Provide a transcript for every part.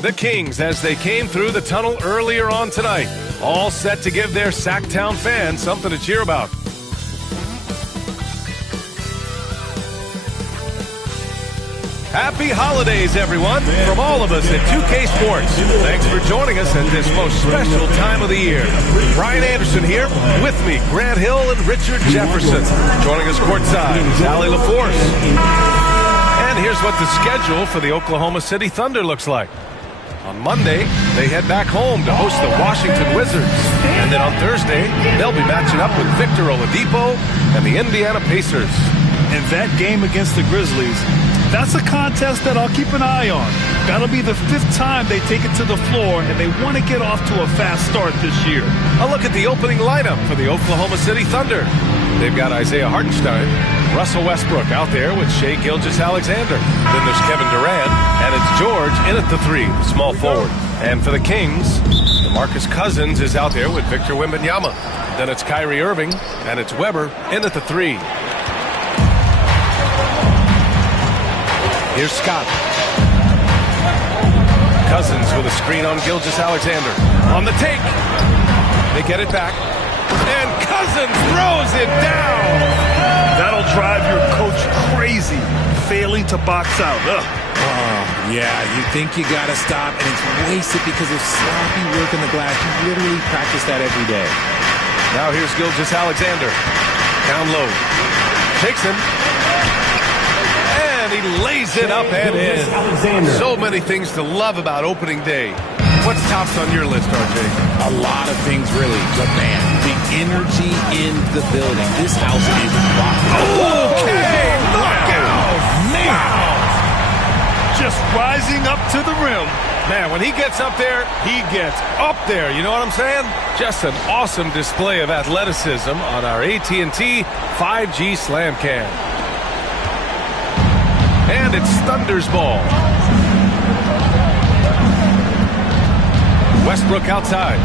The Kings, as they came through the tunnel earlier on tonight, all set to give their Sacktown fans something to cheer about. Happy holidays, everyone, from all of us at 2K Sports. Thanks for joining us at this most special time of the year. Brian Anderson here, with me, Grant Hill and Richard Jefferson. Joining us courtside is Allie LaForce. And here's what the schedule for the Oklahoma City Thunder looks like. On Monday, they head back home to host the Washington Wizards. And then on Thursday, they'll be matching up with Victor Oladipo and the Indiana Pacers. And that game against the Grizzlies, that's a contest that I'll keep an eye on. That'll be the 5th time they take it to the floor, and they want to get off to a fast start this year. A look at the opening lineup for the Oklahoma City Thunder. They've got Isaiah Hartenstein, Russell Westbrook out there with Shai Gilgeous-Alexander. Then there's Kevin Durant, and it's George in at the 3, the small forward. And for the Kings, DeMarcus Cousins is out there with Victor Wembanyama. Then it's Kyrie Irving, and it's Weber in at the 3. Here's Scott. Cousins with a screen on Gilgeous-Alexander. On the take. They get it back. And Cousins throws it down. That'll drive your coach crazy, failing to box out. Ugh. Oh, yeah, you think you got to stop, and it's wasted because of sloppy work in the glass. You literally practice that every day. Now here's Gilgeous-Alexander. Down low. Takes him. He lays it up and in. So many things to love about opening day. What's tops on your list, RJ? A lot of things, really. But, man, the energy in the building. This house is rocking. Okay, knockout! Wow! Just rising up to the rim. Man, when he gets up there, he gets up there. You know what I'm saying? Just an awesome display of athleticism on our AT&T 5G Slam Cam. And it's Thunder's ball. Westbrook outside.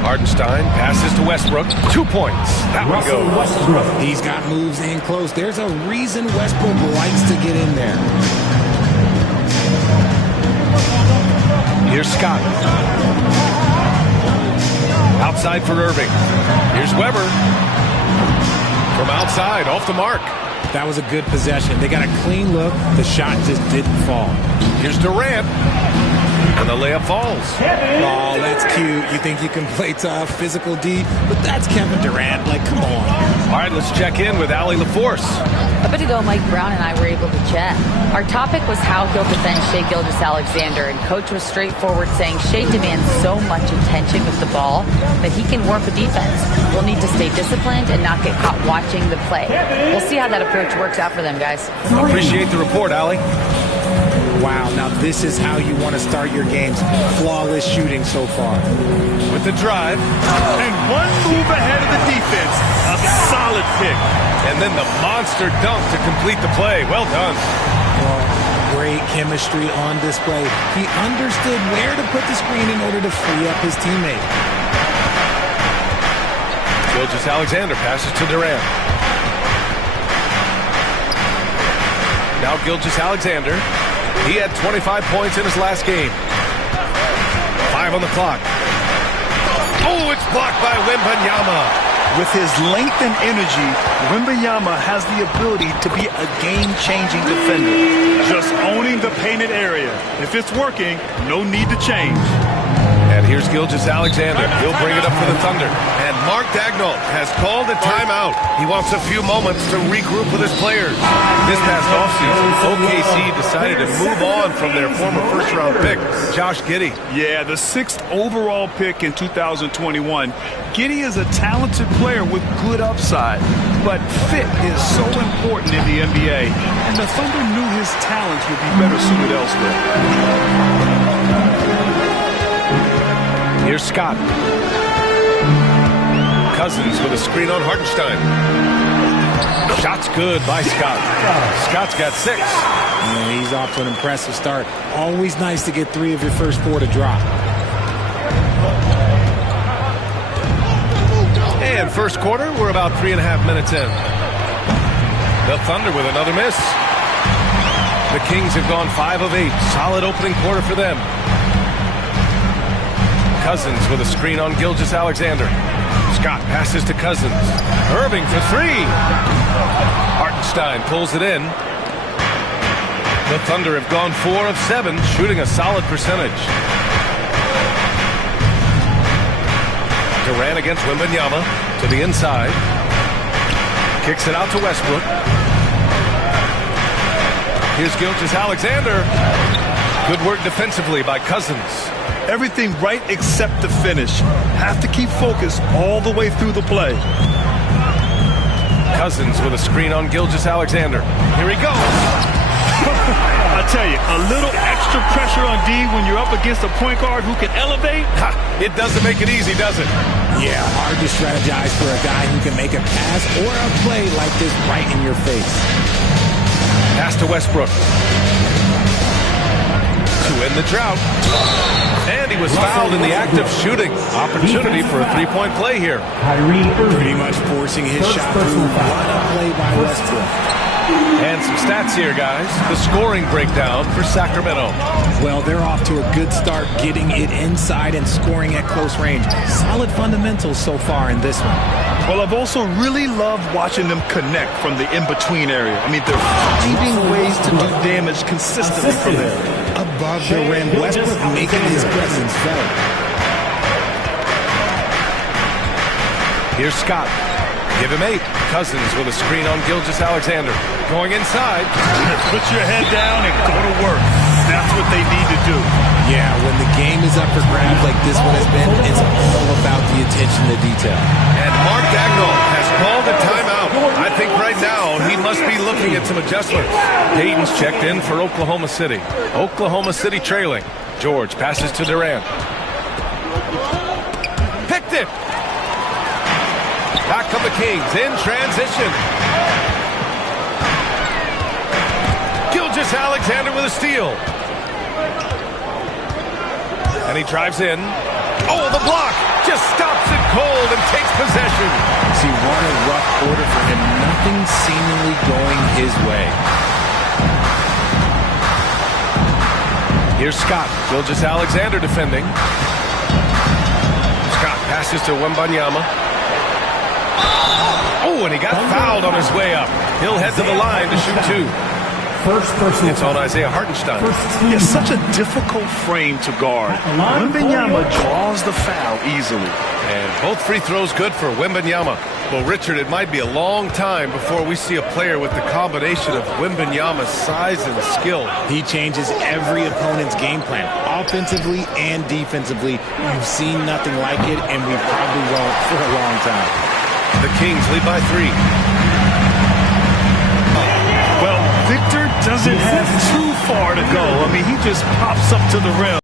Hartenstein passes to Westbrook. 2 points. That one goes. He's got moves in close. There's a reason Westbrook likes to get in there. Here's Scott. Outside for Irving. Here's Weber. From outside, off the mark. That was a good possession. They got a clean look. The shot just didn't fall. Here's Durant. And the layup falls. Oh, that's cute. You think you can play tough, physical D, but that's Kevin Durant. Like, come on. All right, let's check in with Allie LaForce. A bit ago, Mike Brown and I were able to chat. Our topic was how he'll defend Shai Gilgeous-Alexander, and Coach was straightforward, saying Shai demands so much attention with the ball that he can warp a defense. We'll need to stay disciplined and not get caught watching the play. We'll see how that approach works out for them, guys. Appreciate the report, Allie. Wow, now this is how you want to start your games. Flawless shooting so far. With the drive. And one move ahead of the defense. A solid pick. And then the monster dunk to complete the play. Well done. Well, great chemistry on display. He understood where to put the screen in order to free up his teammate. Gilgeous-Alexander passes to Durant. Now Gilgeous-Alexander. He had 25 points in his last game. 5 on the clock. Oh, it's blocked by Wembanyama. With his length and energy, Wembanyama has the ability to be a game-changing defender. Just owning the painted area. If it's working, no need to change. And here's Gilgeous-Alexander. He'll bring it up for the Thunder. And Mark Daigneault has called a timeout. He wants a few moments to regroup with his players. This past offseason, OKC decided to move on from their former first-round pick, Josh Giddey. Yeah, the 6th overall pick in 2021. Giddey is a talented player with good upside, but fit is so important in the NBA, and the Thunder knew his talents would be better suited elsewhere. Here's Scott. Cousins with a screen on Hartenstein. Shot's good by Scott. Scott's got 6. Yeah, he's off to an impressive start. Always nice to get 3 of your first 4 to drop. And first quarter, we're about 3.5 minutes in. The Thunder with another miss. The Kings have gone 5 of 8. Solid opening quarter for them. Cousins with a screen on Gilgeous-Alexander. Scott passes to Cousins. Irving for 3. Hartenstein pulls it in. The Thunder have gone 4 of 7, shooting a solid percentage. Durant against Wembanyama to the inside. Kicks it out to Westbrook. Here's Gilgeous-Alexander. Good work defensively by Cousins. Everything right except the finish. Have to keep focused all the way through the play. Cousins with a screen on Gilgeous-Alexander. Here he goes. I tell you, a little extra pressure on D when you're up against a point guard who can elevate. It doesn't make it easy, does it? Yeah, hard to strategize for a guy who can make a pass or a play like this right in your face. Pass to Westbrook. To end the drought. And he was fouled in the act of shooting. Opportunity for a three-point play here. Pretty much forcing his shot through. What a play by Westbrook. And some stats here, guys. The scoring breakdown for Sacramento. Well, they're off to a good start getting it inside and scoring at close range. Solid fundamentals so far in this one. Well, I've also really loved watching them connect from the in-between area. I mean, they're finding ways to do damage consistently from there. Above the rim, Westbrook making his presence felt. Here's Scott. Give him 8. Cousins with a screen on Gilgeous-Alexander. Going inside. Put your head down and go to work. That's what they need to do. Yeah, when the game is up for grabs like this one has been, it's all about the attention to detail. And Mark Dagnall has called a timeout. I think right now he must be looking at some adjustments. Payton's checked in for Oklahoma City. Oklahoma City trailing. George passes to Durant. Picked it. Back come the Kings in transition. Gilgeous-Alexander with a steal. And he drives in. Oh, the block! Just stops it cold and takes possession. See, what a rough order for him. Nothing seemingly going his way. Here's Scott. Gilgeous-Alexander defending. Scott passes to Wembanyama. Oh, and he got fouled on his way up. He'll head to the line to shoot 2. It's on Isaiah Hartenstein. It's such a difficult frame to guard. Wembanyama draws the foul easily. And both free throws good for Wembanyama. Well, Richard, it might be a long time before we see a player with the combination of Wembanyama's size and skill. He changes every opponent's game plan, offensively and defensively. You've seen nothing like it, and we probably won't for a long time. The Kings lead by 3. Well, Victor doesn't have too far to go. I mean, he just pops up to the rim.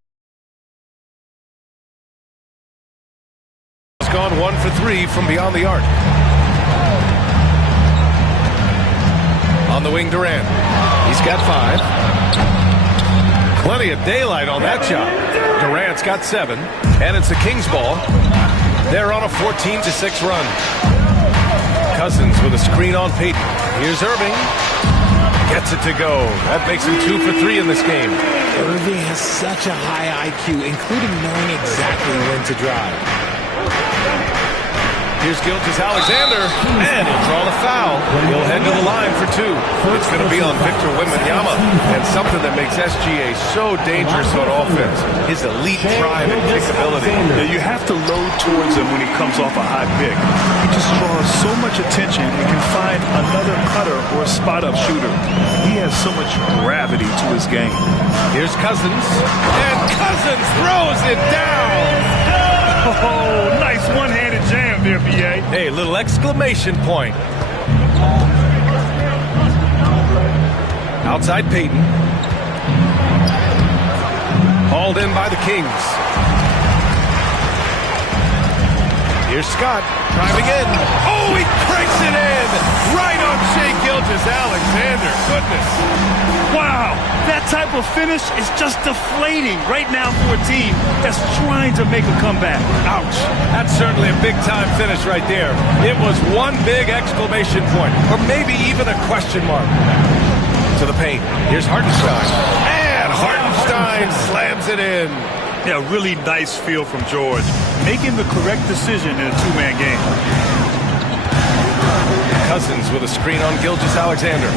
He's gone 1 for 3 from beyond the arc. On the wing, Durant. He's got 5. Plenty of daylight on that shot. Durant's got 7. And it's the Kings' ball. They're on a 14-6 run. Cousins with a screen on Payton. Here's Irving. Gets it to go. That makes him 2 for 3 in this game. Irving has such a high IQ, including knowing exactly when to drive. Here's Gilgeous-Alexander, and he'll draw the foul. He'll head to the line for 2. It's going to be on Victor Wembanyama, and something that makes SGA so dangerous on offense, his elite drive and kickability. Yeah, you have to load towards him when he comes off a high pick. He just draws so much attention and can find another cutter or a spot-up shooter. He has so much gravity to his game. Here's Cousins, and Cousins throws it down. Oh, nice one-handed jam there, B.A. Hey, little exclamation point. Outside Payton. Hauled in by the Kings. Here's Scott driving in. Oh, he cranks it in. Right on Shai Gilgeous-Alexander. Goodness. Wow, that type of finish is just deflating right now for a team that's trying to make a comeback. Ouch. That's certainly a big-time finish right there. It was one big exclamation point, or maybe even a question mark. To the paint. Here's Hartenstein. And Hartenstein slams it in. Yeah, really nice feel from George. Making the correct decision in a two-man game. Cousins with a screen on Gilgeous-Alexander.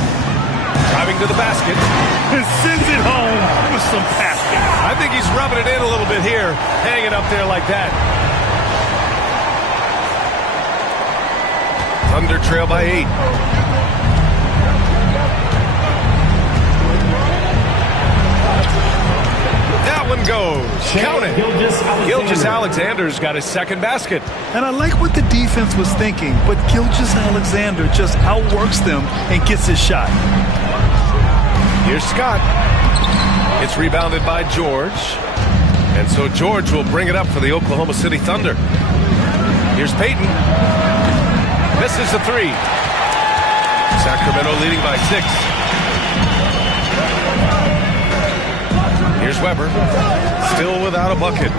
Driving to the basket. And sends it home with some passing. I think he's rubbing it in a little bit here. Hanging up there like that. Thunder trail by 8. That one goes. Count it. Gilgeous-Alexander's got his second basket. And I like what the defense was thinking, but Gilgeous-Alexander just outworks them and gets his shot. Here's Scott. It's rebounded by George. And so George will bring it up for the Oklahoma City Thunder. Here's Payton. Misses the three. Sacramento leading by 6. Here's Weber. Still without a bucket.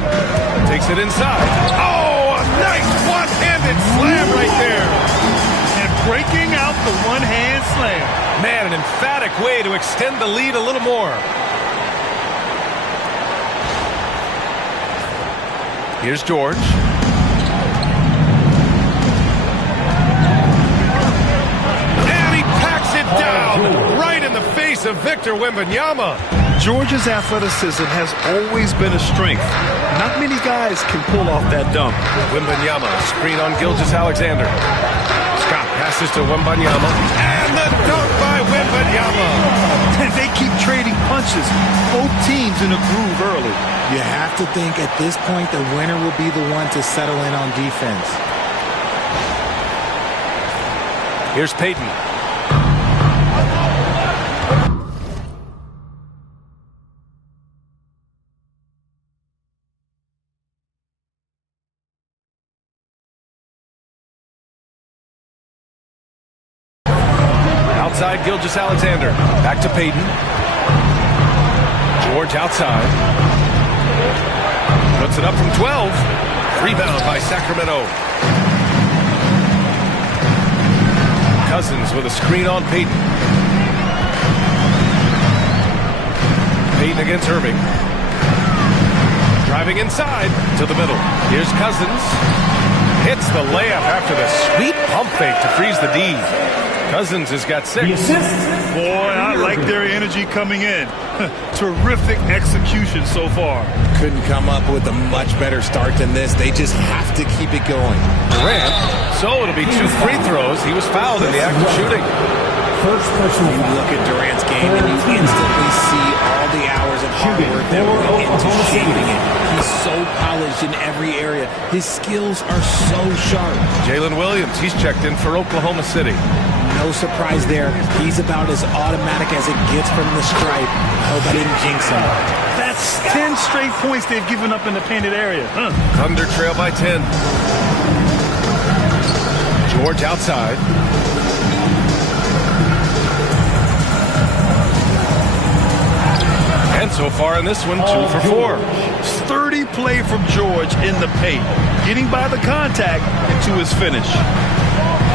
Takes it inside. Oh, a nice one-handed slam right there. And breaking out the one-hand slam. Man, an emphatic way to extend the lead a little more. Here's George. And he packs it down right in the face of Victor Wembanyama. George's athleticism has always been a strength. Not many guys can pull off that dunk. Wembanyama, screen on Gilgeous-Alexander. Scott passes to Wembanyama. And the dunk by Wembanyama. And they keep trading punches. Both teams in a groove early. You have to think at this point the winner will be the one to settle in on defense. Here's Payton. Outside Gilgeous-Alexander. Back to Payton. George outside. Puts it up from 12. Rebound by Sacramento. Cousins with a screen on Payton. Payton against Irving. Driving inside to the middle. Here's Cousins. Hits the layup after the sweet pump fake to freeze the D. Cousins has got 6. Boy, I like their energy coming in. Terrific execution so far. Couldn't come up with a much better start than this. They just have to keep it going. Durant. So it'll be 2 free throws. He was fouled in the act of shooting. You look at Durant's game and you instantly see all the hours of hard work that went into shaping it. He's so polished in every area. His skills are so sharp. Jalen Williams, he's checked in for Oklahoma City. No surprise there. He's about as automatic as it gets from the stripe. Hope I didn't jinx him. That's 10 straight points they've given up in the painted area. Thunder trail by 10. George outside. And so far in this one, 2 for 4. Sturdy play from George in the paint. Getting by the contact and to his finish.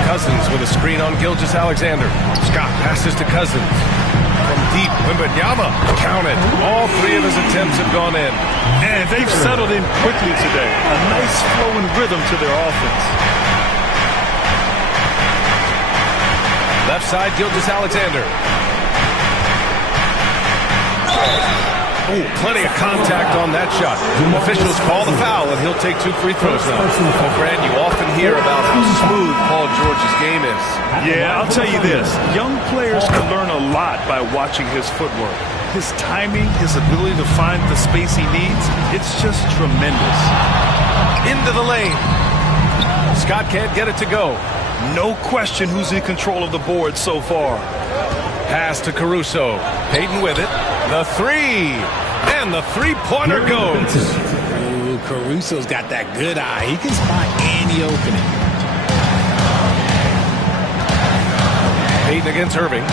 Cousins with a screen on Gilgeous-Alexander. Scott passes to Cousins. From deep, Wembanyama counted. All 3 of his attempts have gone in. And they've settled in quickly today. A nice flow and rhythm to their offense. Left side, Gilgeous-Alexander. Oh, plenty of contact on that shot. Officials call the foul, and he'll take 2 free throws now. Well, Grant, you often hear about how smooth Paul George's game is. Yeah, I'll tell you this. Young players can learn a lot by watching his footwork. His timing, his ability to find the space he needs, it's just tremendous. Into the lane. Scott can't get it to go. No question who's in control of the board so far. Pass to Caruso. Payton with it. The 3. And the three-pointer goes. Ooh, Caruso's got that good eye. He can spot any opening. Payton against Irving.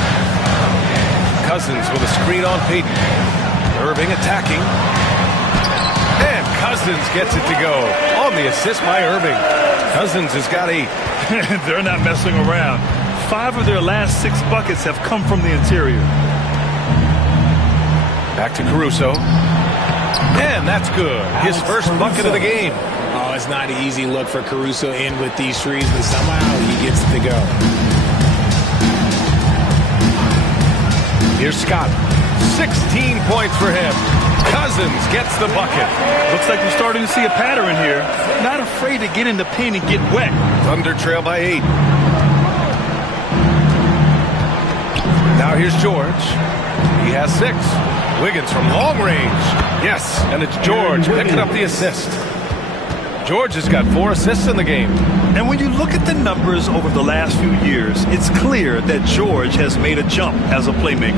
Cousins with a screen on Payton. Irving attacking. And Cousins gets it to go. On the assist by Irving. Cousins has got 8. They're not messing around. 5 of their last 6 buckets have come from the interior. Back to Caruso. And that's good. His first bucket of the game. Oh, it's not an easy look for Caruso in with these threes, but somehow he gets to go. Here's Scott. 16 points for him. Cousins gets the bucket. Looks like we're starting to see a pattern here. Not afraid to get in the paint and get wet. Thunder trail by 8. Now here's George. He has 6. Wiggins from long range. Yes, and it's George picking up the assist. George has got 4 assists in the game. And when you look at the numbers over the last few years, it's clear that George has made a jump as a playmaker.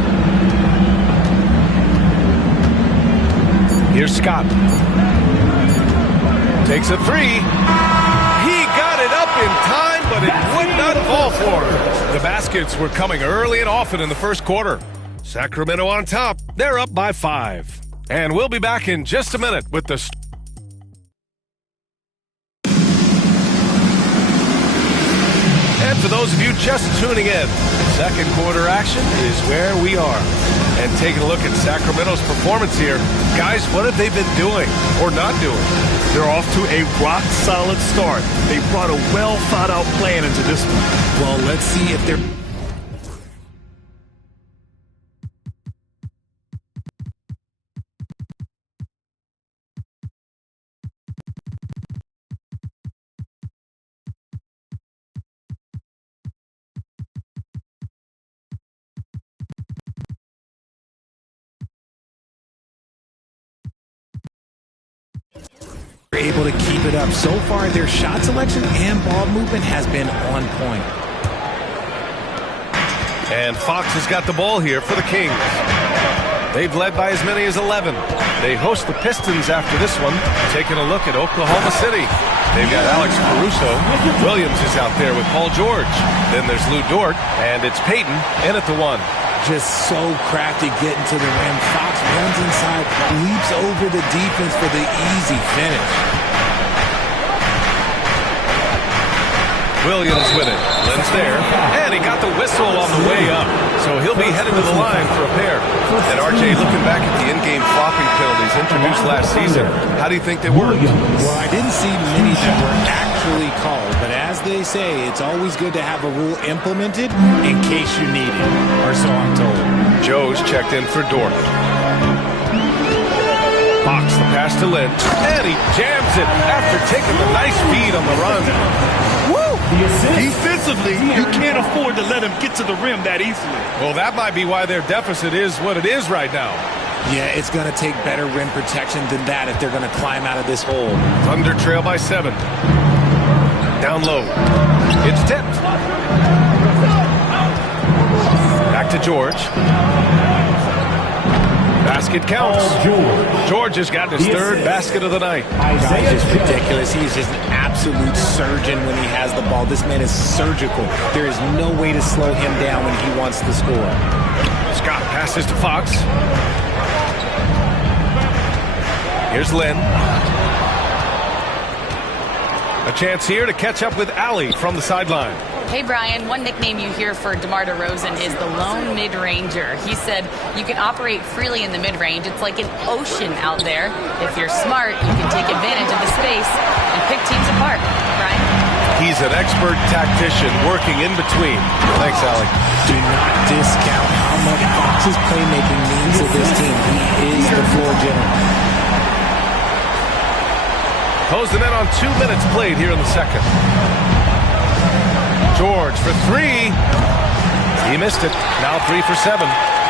Here's Scott. Takes a 3. He got it up in time, but it would not fall for him. The baskets were coming early and often in the first quarter. Sacramento on top. They're up by 5. And we'll be back in just a minute with the... And for those of you just tuning in, second quarter action is where we are. And taking a look at Sacramento's performance here. Guys, what have they been doing or not doing? They're off to a rock-solid start. They brought a well-thought-out plan into this one. Well, let's see if they're... able to keep it up. So far, their shot selection and ball movement has been on point. And Fox has got the ball here for the Kings. They've led by as many as 11. They host the Pistons after this one. Taking a look at Oklahoma City. They've got Alex Caruso. Williams is out there with Paul George. Then there's Lou Dort, and it's Payton in at the 1. Just so crafty getting to the rim. Fox runs inside, leaps over the defense for the easy finish. Williams with it. Lynn's there. And he got the whistle on the way up. So he'll be headed to the line for a pair. And RJ, looking back at the in-game flopping penalties introduced last season, how do you think they worked? Well, I didn't see many that were actually called. But as they say, it's always good to have a rule implemented in case you need it. Or so I'm told. Joe's checked in for Dort. Fox the pass to Lynn. And he jams it after taking the nice feed on the run. Defensively, you can't afford to let him get to the rim that easily. Well, that might be why their deficit is what it is right now. Yeah, it's going to take better rim protection than that if they're going to climb out of this hole. Thunder trail by 7. Down low. It's tipped. Back to George. Basket counts. George has got his 3rd basket of the night. It's ridiculous. He's just an absolute surgeon when he has the ball. This man is surgical. There is no way to slow him down when he wants to score. Scott passes to Fox. Here's Lynn. A chance here to catch up with Allie from the sideline. Hey, Brian, one nickname you hear for DeMar DeRozan is the lone mid-ranger. He said you can operate freely in the mid-range. It's like an ocean out there. If you're smart, you can take advantage of the space and pick teams apart. Brian? He's an expert tactician working in between. Thanks, Allie. Do not discount how much Fox's playmaking means to this team. He is the floor general. Closing in on 2 minutes played here in the second. George for 3. He missed it. Now 3 for 7.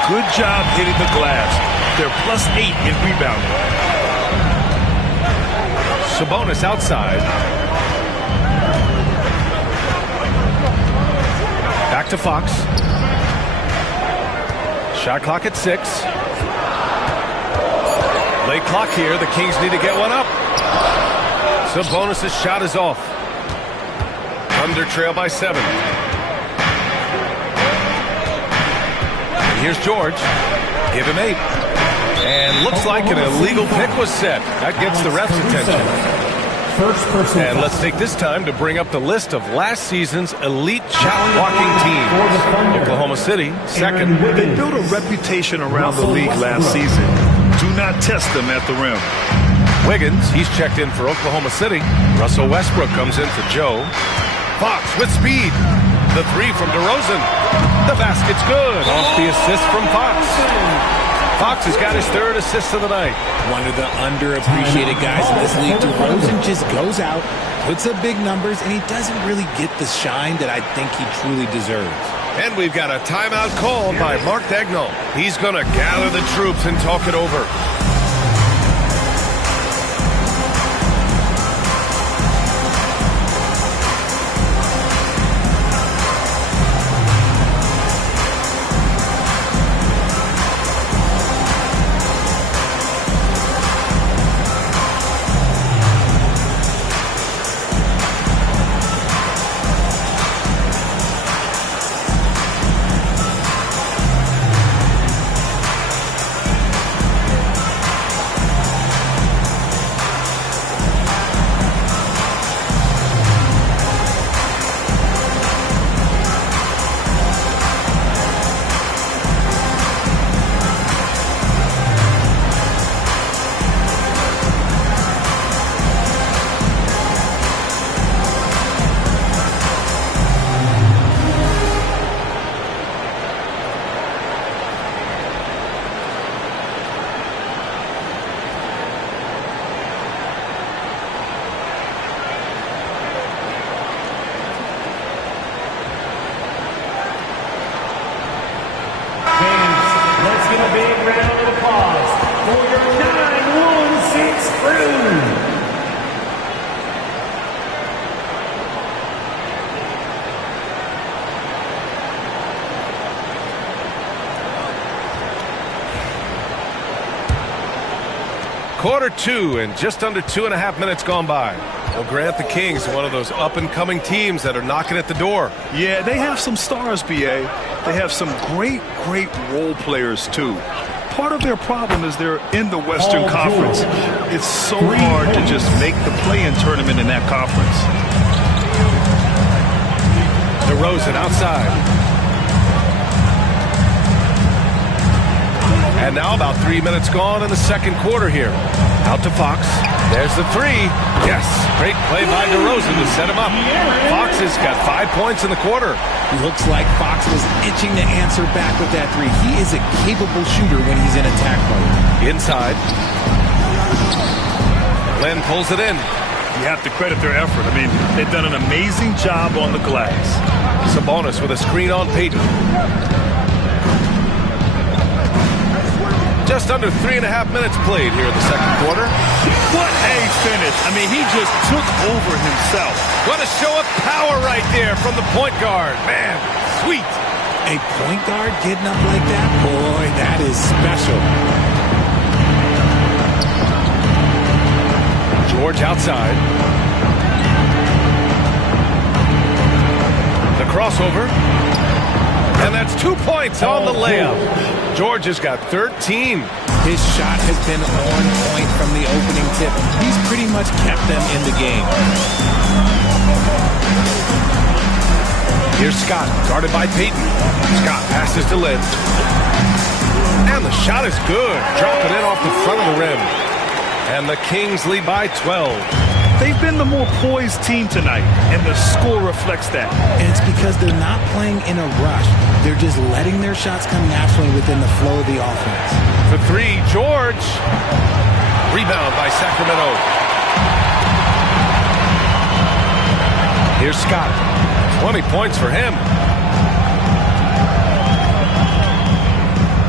Good job hitting the glass. They're +8 in rebounding. Sabonis outside. Back to Fox. Shot clock at 6. Late clock here. The Kings need to get one up. Sabonis' shot is off. Thunder trail by 7. And here's George. Give him 8. And looks like an illegal pick was set. That gets the ref's attention. And let's take this time to bring up the list of last season's elite shot blocking teams. Oklahoma City, second. They built a reputation around the league last season. Do not test them at the rim. Wiggins, he's checked in for Oklahoma City. Russell Westbrook comes in for Joe. Fox with speed. The three from DeRozan. The basket's good. Off the assist from Fox. Fox has got his third assist of the night. One of the underappreciated guys in this league. DeRozan just goes out, puts up big numbers, and he doesn't really get the shine that I think he truly deserves. And we've got a timeout called by Mark Dagnall. He's going to gather the troops and talk it over. Quarter two, and just under 2.5 minutes gone by. Well, Grant, the Kings, one of those up-and-coming teams that are knocking at the door. Yeah, they have some stars, B.A. They have some great role players, too. Part of their problem is they're in the Western Conference. It's so hard to just make the play-in tournament in that conference. DeRozan outside. And now about 3 minutes gone in the second quarter here. Out to Fox. There's the three. Yes, great play by DeRozan to set him up. Fox has got 5 points in the quarter. Looks like Fox was itching to answer back with that three. He is a capable shooter when he's in attack mode. Inside. Glenn pulls it in. You have to credit their effort. I mean, they've done an amazing job on the glass. Sabonis with a screen on Payton. Just under 3.5 minutes played here in the second quarter. What a finish. I mean, he just took over himself. What a show of power right there from the point guard. Man, sweet. A point guard getting up like that? Boy, that is special. George outside. The crossover. And that's 2 points on the layup. George has got 13. His shot has been on point from the opening tip. He's pretty much kept them in the game. Here's Scott, guarded by Payton. Scott passes to Lynn. And the shot is good. Dropping in off the front of the rim. And the Kings lead by 12. They've been the more poised team tonight, and the score reflects that. And it's because they're not playing in a rush. They're just letting their shots come naturally within the flow of the offense. For three, George. Rebound by Sacramento. Here's Scott. 20 points for him.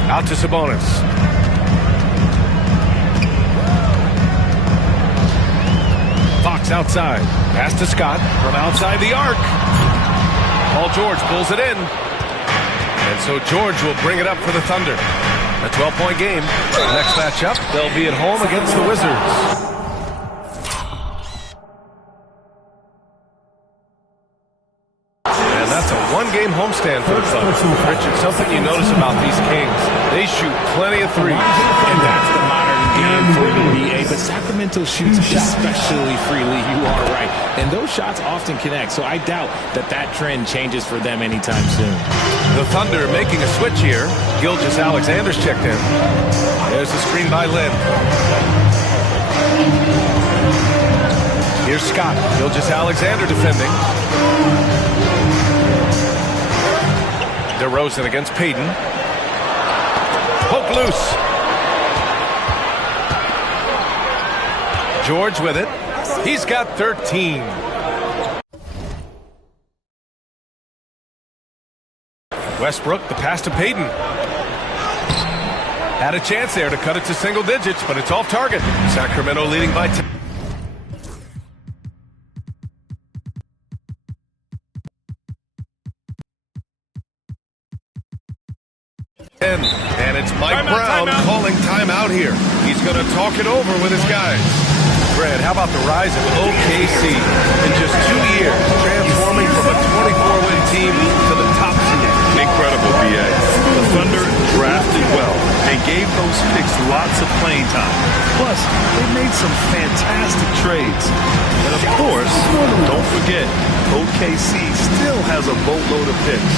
Out to Sabonis. Fox outside. Pass to Scott from outside the arc. Paul George pulls it in. And so George will bring it up for the Thunder. A 12-point game. Next matchup, they'll be at home against the Wizards. And that's a one-game homestand for the Thunder. Richard, something you notice about these Kings, they shoot plenty of threes. And that's the modern game for you, B.A. but Sacramento shoots especially freely. You are right. And those shots often connect, so I doubt that trend changes for them anytime soon. The Thunder making a switch here. Gilgeous-Alexander's checked in. There's the screen by Lynn. Here's Scott. Gilgeous-Alexander defending. DeRozan against Payton. Poke loose. George with it. He's got 13. Westbrook, the pass to Payton. Had a chance there to cut it to single digits, but it's off target. Sacramento leading by 10. And it's Mike Brown calling timeout here. He's going to talk it over with his guys. Brad, how about the rise of OKC in just 2 years, transforming from a 24-win team to the top seed? Incredible, B.A. The Thunder drafted well. They gave those picks lots of playing time. Plus, they made some fantastic trades. And of course, don't forget, OKC still has a boatload of picks.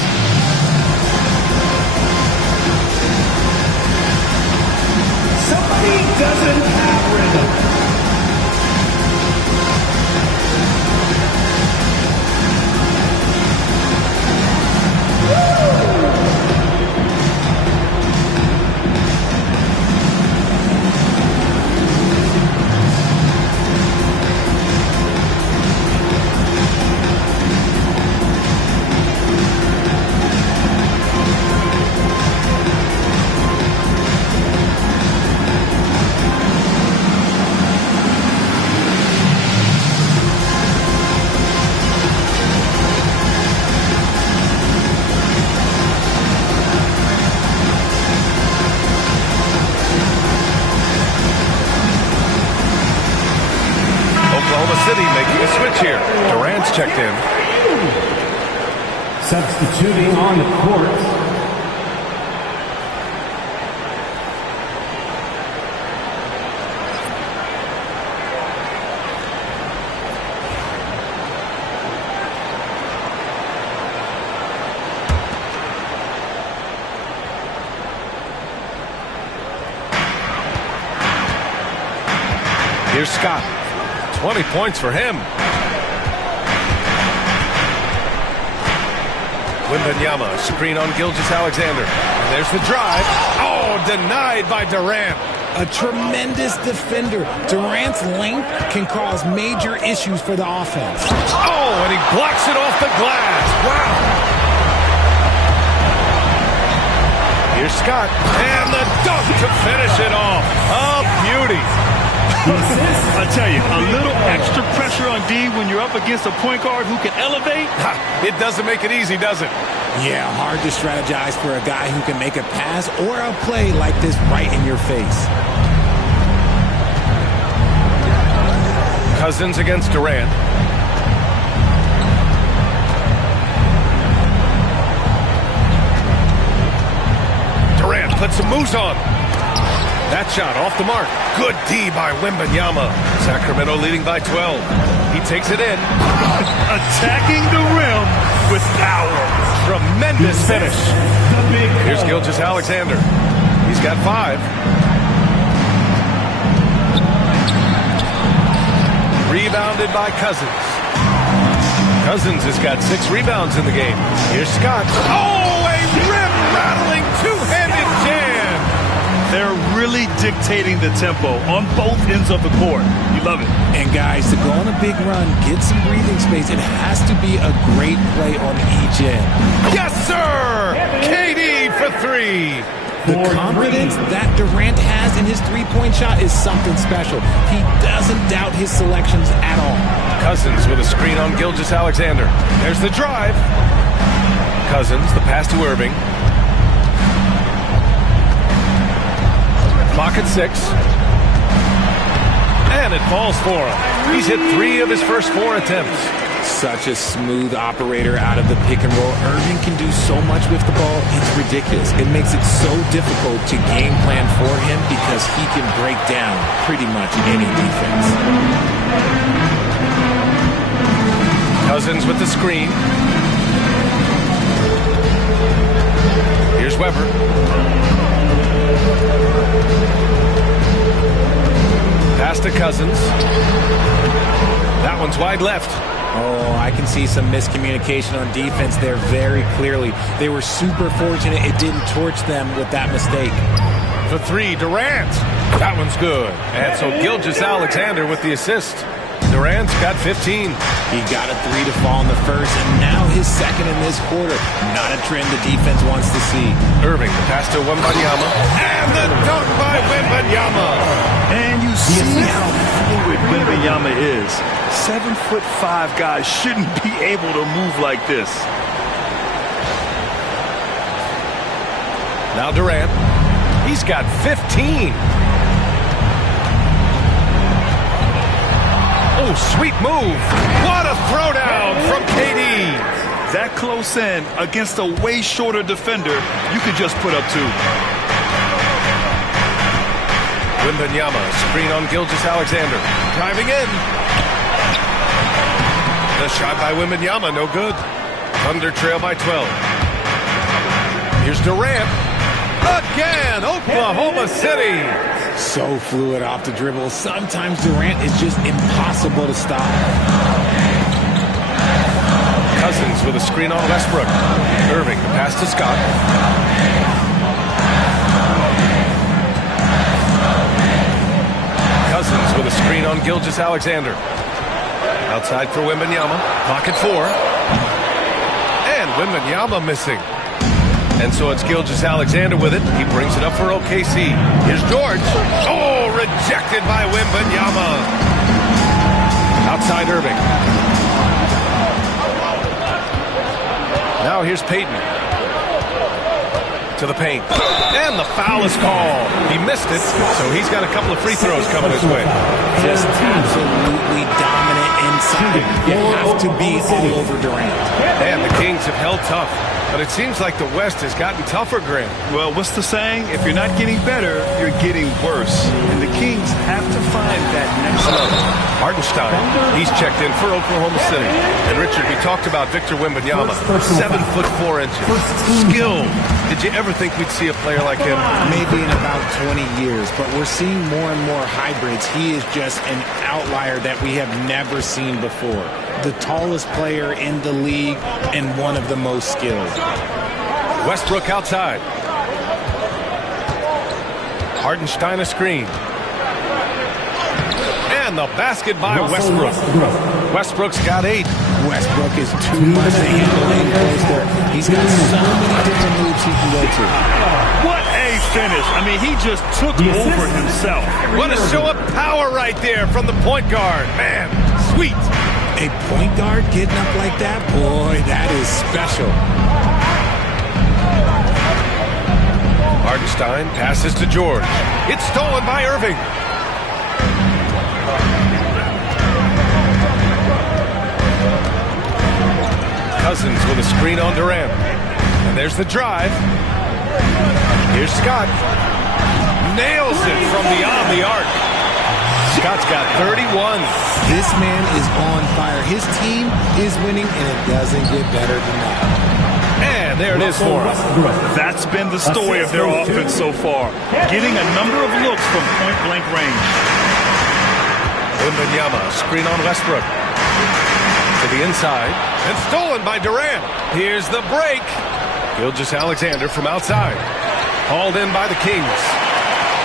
Somebody doesn't have rhythm. Checked in. Substituting on the court. Here's Scott. 20 points for him. Wembanyama, screen on Gilgeous-Alexander. And there's the drive. Oh, denied by Durant. A tremendous defender. Durant's length can cause major issues for the offense. Oh, and he blocks it off the glass. Wow. Here's Scott. And the dunk to finish it off. A beauty. I tell you, a little extra pressure on D when you're up against a point guard who can elevate. It doesn't make it easy, does it? Yeah, hard to strategize for a guy who can make a pass or a play like this right in your face. Cousins against Durant. Durant puts some moves on. That shot off the mark. Good D by Wembanyama. Sacramento leading by 12. He takes it in. Attacking the rim with power. Tremendous finish. Here's Gilgeous-Alexander. He's got 5. Rebounded by Cousins. Cousins has got 6 rebounds in the game. Here's Scott. Oh, a rim-rattling two-handed jam. They're really dictating the tempo on both ends of the court. You love it. And guys, to go on a big run, get some breathing space, it has to be a great play on each end. Yes, sir! KD for 3. The confidence that Durant has in his three-point shot is something special. He doesn't doubt his selections at all. Cousins with a screen on Gilgeous-Alexander. There's the drive. Cousins, the pass to Irving. Clock at 6. And it falls for him. He's hit 3 of his first 4 attempts. Such a smooth operator out of the pick and roll. Irving can do so much with the ball, it's ridiculous. It makes it so difficult to game plan for him because he can break down pretty much any defense. Cousins with the screen. Here's Weber. Pass to Cousins. That one's wide left. Oh, I can see some miscommunication on defense there very clearly. They were super fortunate it didn't torch them with that mistake. For three, Durant. That one's good. And so Gilgeous-Alexander with the assist. Durant's got 15. He got a 3 to fall in the first, and now his second in this quarter. Not a trend the defense wants to see. Irving, the pass to Wembanyama. And the dunk by Wembanyama. And you see how fluid Wembanyama is. 7'5" guys shouldn't be able to move like this. Now Durant. He's got 15. Oh, sweet move. What a throwdown from KD. That close in against a way shorter defender, you could just put up 2. Wembanyama, screen on Gilgeous-Alexander. Driving in. The shot by Wembanyama, no good. Thunder trail by 12. Here's Durant. Again, Oklahoma City. So fluid off the dribble. Sometimes Durant is just impossible to stop. Cousins with a screen on Westbrook. Irving, the pass to Scott. Cousins with a screen on Gilgeous-Alexander. Outside for Wembanyama. Pocket 4. And Wembanyama missing. And so it's Gilgeous-Alexander with it. He brings it up for OKC. Here's George. Oh, rejected by Wembanyama. Outside Irving. Now here's Payton. To the paint. And the foul is called. He missed it, so he's got a couple of free throws coming his way. Just absolutely dominant inside. You have to be all over Durant. And the Kings have held tough. But it seems like the West has gotten tougher, Grant. Well, what's the saying? If you're not getting better, you're getting worse. And the Kings have to find that next level. Hartenstein, he's checked in for Oklahoma City. And Richard, we talked about Victor Wembanyama, 7'4". Skill. Did you ever think we'd see a player like him? Maybe in about 20 years, but we're seeing more and more hybrids. He is just an outlier that we have never seen before. The tallest player in the league and one of the most skilled. Westbrook outside. Hartenstein a screen. And the basket by Westbrook. Westbrook's got 8. Westbrook is too much to handle in close there. He's got so many different moves he can go to. What a finish. I mean, he just took over himself. What a show of power right there from the point guard. Man, sweet. A point guard getting up like that? Boy, that is special. Hartenstein passes to George. It's stolen by Irving. Cousins with a screen on Durant. And there's the drive. Here's Scott. Nails it from beyond the arc. Scott's got 31. This man is on fire. His team is winning, and it doesn't get better than that. And there it is for him. That's been the story of their offense so far. Getting a number of looks from point-blank range. Wembanyama, screen on Westbrook. To the inside. And stolen by Durant. Here's the break. Gilgeous-Alexander from outside. Hauled in by the Kings.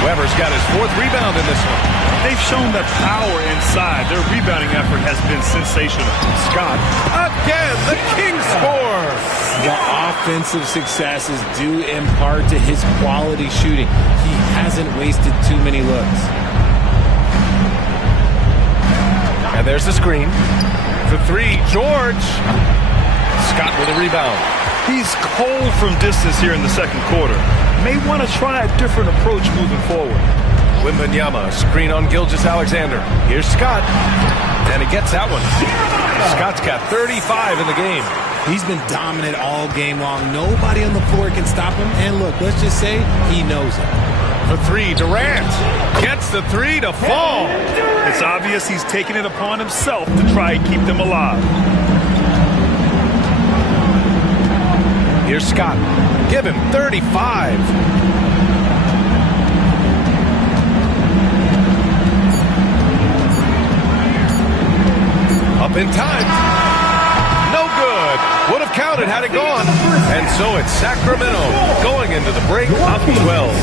Weber's got his 4th rebound in this one. They've shown that power inside. Their rebounding effort has been sensational. Scott, again, the Kings score. The offensive success is due in part to his quality shooting. He hasn't wasted too many looks. And there's the screen. For 3, George. Scott with a rebound. He's cold from distance here in the second quarter. May want to try a different approach moving forward. Wembanyama, screen on Gilgeous-Alexander. Here's Scott, and he gets that one. Scott's got 35 in the game. He's been dominant all game long. Nobody on the floor can stop him. And look, let's just say he knows it. For three, Durant gets the three to fall. It's obvious he's taking it upon himself to try and keep them alive. Here's Scott. Give him 35. Up in time. No good. Would have counted had it gone. And so it's Sacramento going into the break up 12.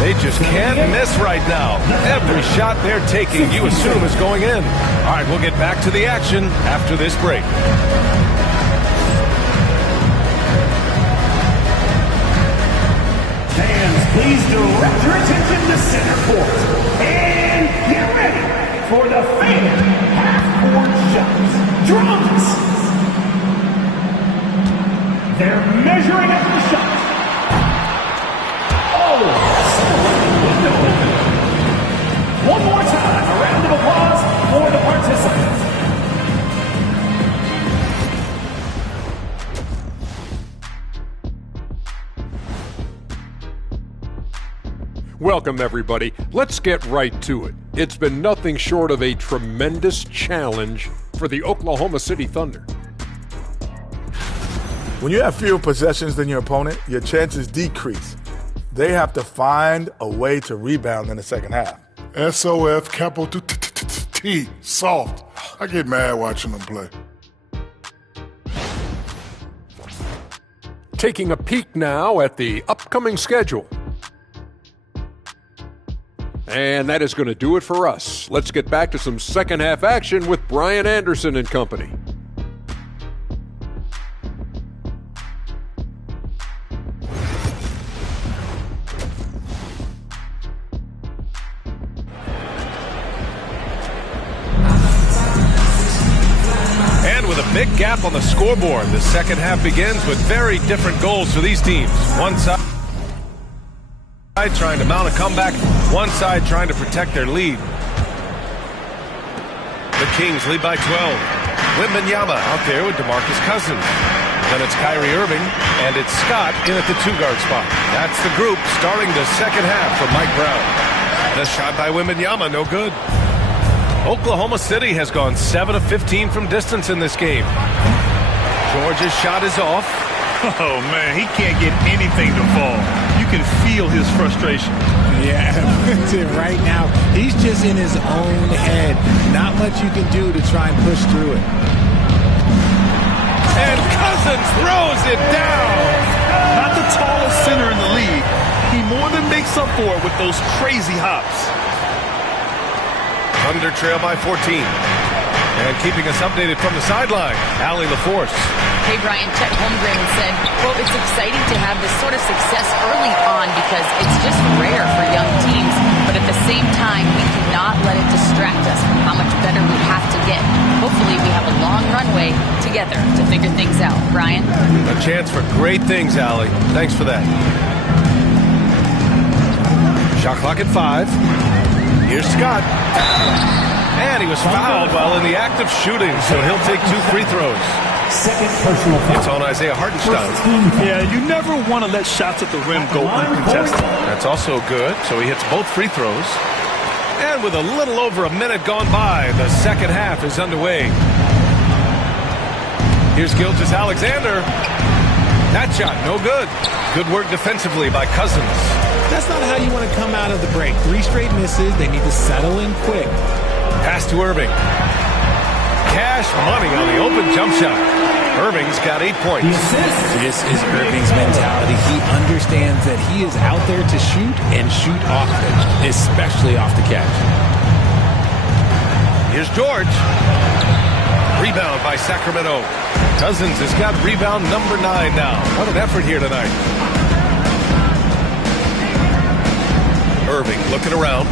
They just can't miss right now. Every shot they're taking, you assume, is going in. All right, we'll get back to the action after this break. Fans, please direct your attention to center court. And get ready for the famed half-court shots. Drums! They're measuring up the shot. Oh, window open. One more time, a round of applause for the participants. Welcome, everybody. Let's get right to it. It's been nothing short of a tremendous challenge for the Oklahoma City Thunder. When you have fewer possessions than your opponent, your chances decrease. They have to find a way to rebound in the second half. SOF, capital T, soft. I get mad watching them play. Taking a peek now at the upcoming schedule. And that is going to do it for us. Let's get back to some second half action with Brian Anderson and company. And with a big gap on the scoreboard, the second half begins with very different goals for these teams. One side trying to mount a comeback, one side trying to protect their lead. The Kings lead by 12. Wembanyama out there with DeMarcus Cousins. Then it's Kyrie Irving, and it's Scott in at the two-guard spot. That's the group starting the second half for Mike Brown. The shot by Wembanyama, no good. Oklahoma City has gone 7 of 15 from distance in this game. George's shot is off. Oh, man, he can't get anything to fall. You can feel his frustration. Yeah, right now, he's just in his own head. Not much you can do to try and push through it. And Cousins throws it down. Not the tallest center in the league. He more than makes up for it with those crazy hops. Thunder trail by 14. And keeping us updated from the sideline, Allie LaForce. Hey, Brian, Chet Holmgren said, quote, it's exciting to have this sort of success early on because it's just rare for young teams. But at the same time, we cannot let it distract us from how much better we have to get. Hopefully, we have a long runway together to figure things out. Brian? A chance for great things, Allie. Thanks for that. Shot clock at 5. Here's Scott. And he was fouled while in the act of shooting, so he'll take 2 free throws. Second personal foul. It's on Isaiah Hartenstein. Yeah, you never want to let shots at the rim go uncontested. That's also good, so he hits both free throws. And with a little over a minute gone by, the second half is underway. Here's Gilgeous-Alexander. That shot, no good. Good work defensively by Cousins. That's not how you want to come out of the break. 3 straight misses. They need to settle in quick. Pass to Irving. Cash money on the open jump shot. Irving's got 8 points. This is Irving's mentality. He understands that he is out there to shoot and shoot often, especially off the catch. Here's George. Rebound by Sacramento. Cousins has got rebound number 9 now. What an effort here tonight. Irving looking around.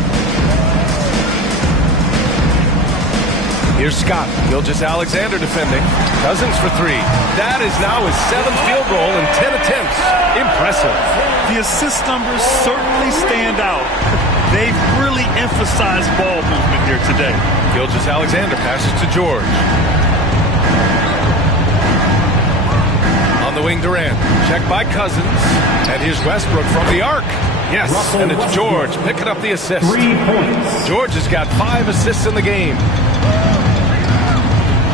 Here's Scott. Gilgeous-Alexander defending. Cousins for 3. That is now his 7th field goal in 10 attempts. Impressive. The assist numbers certainly stand out. They've really emphasize ball movement here today. Gilgeous-Alexander passes to George. On the wing, Durant. Check by Cousins. And here's Westbrook from the arc. Yes, and it's George picking up the assist. 3 points. George has got 5 assists in the game.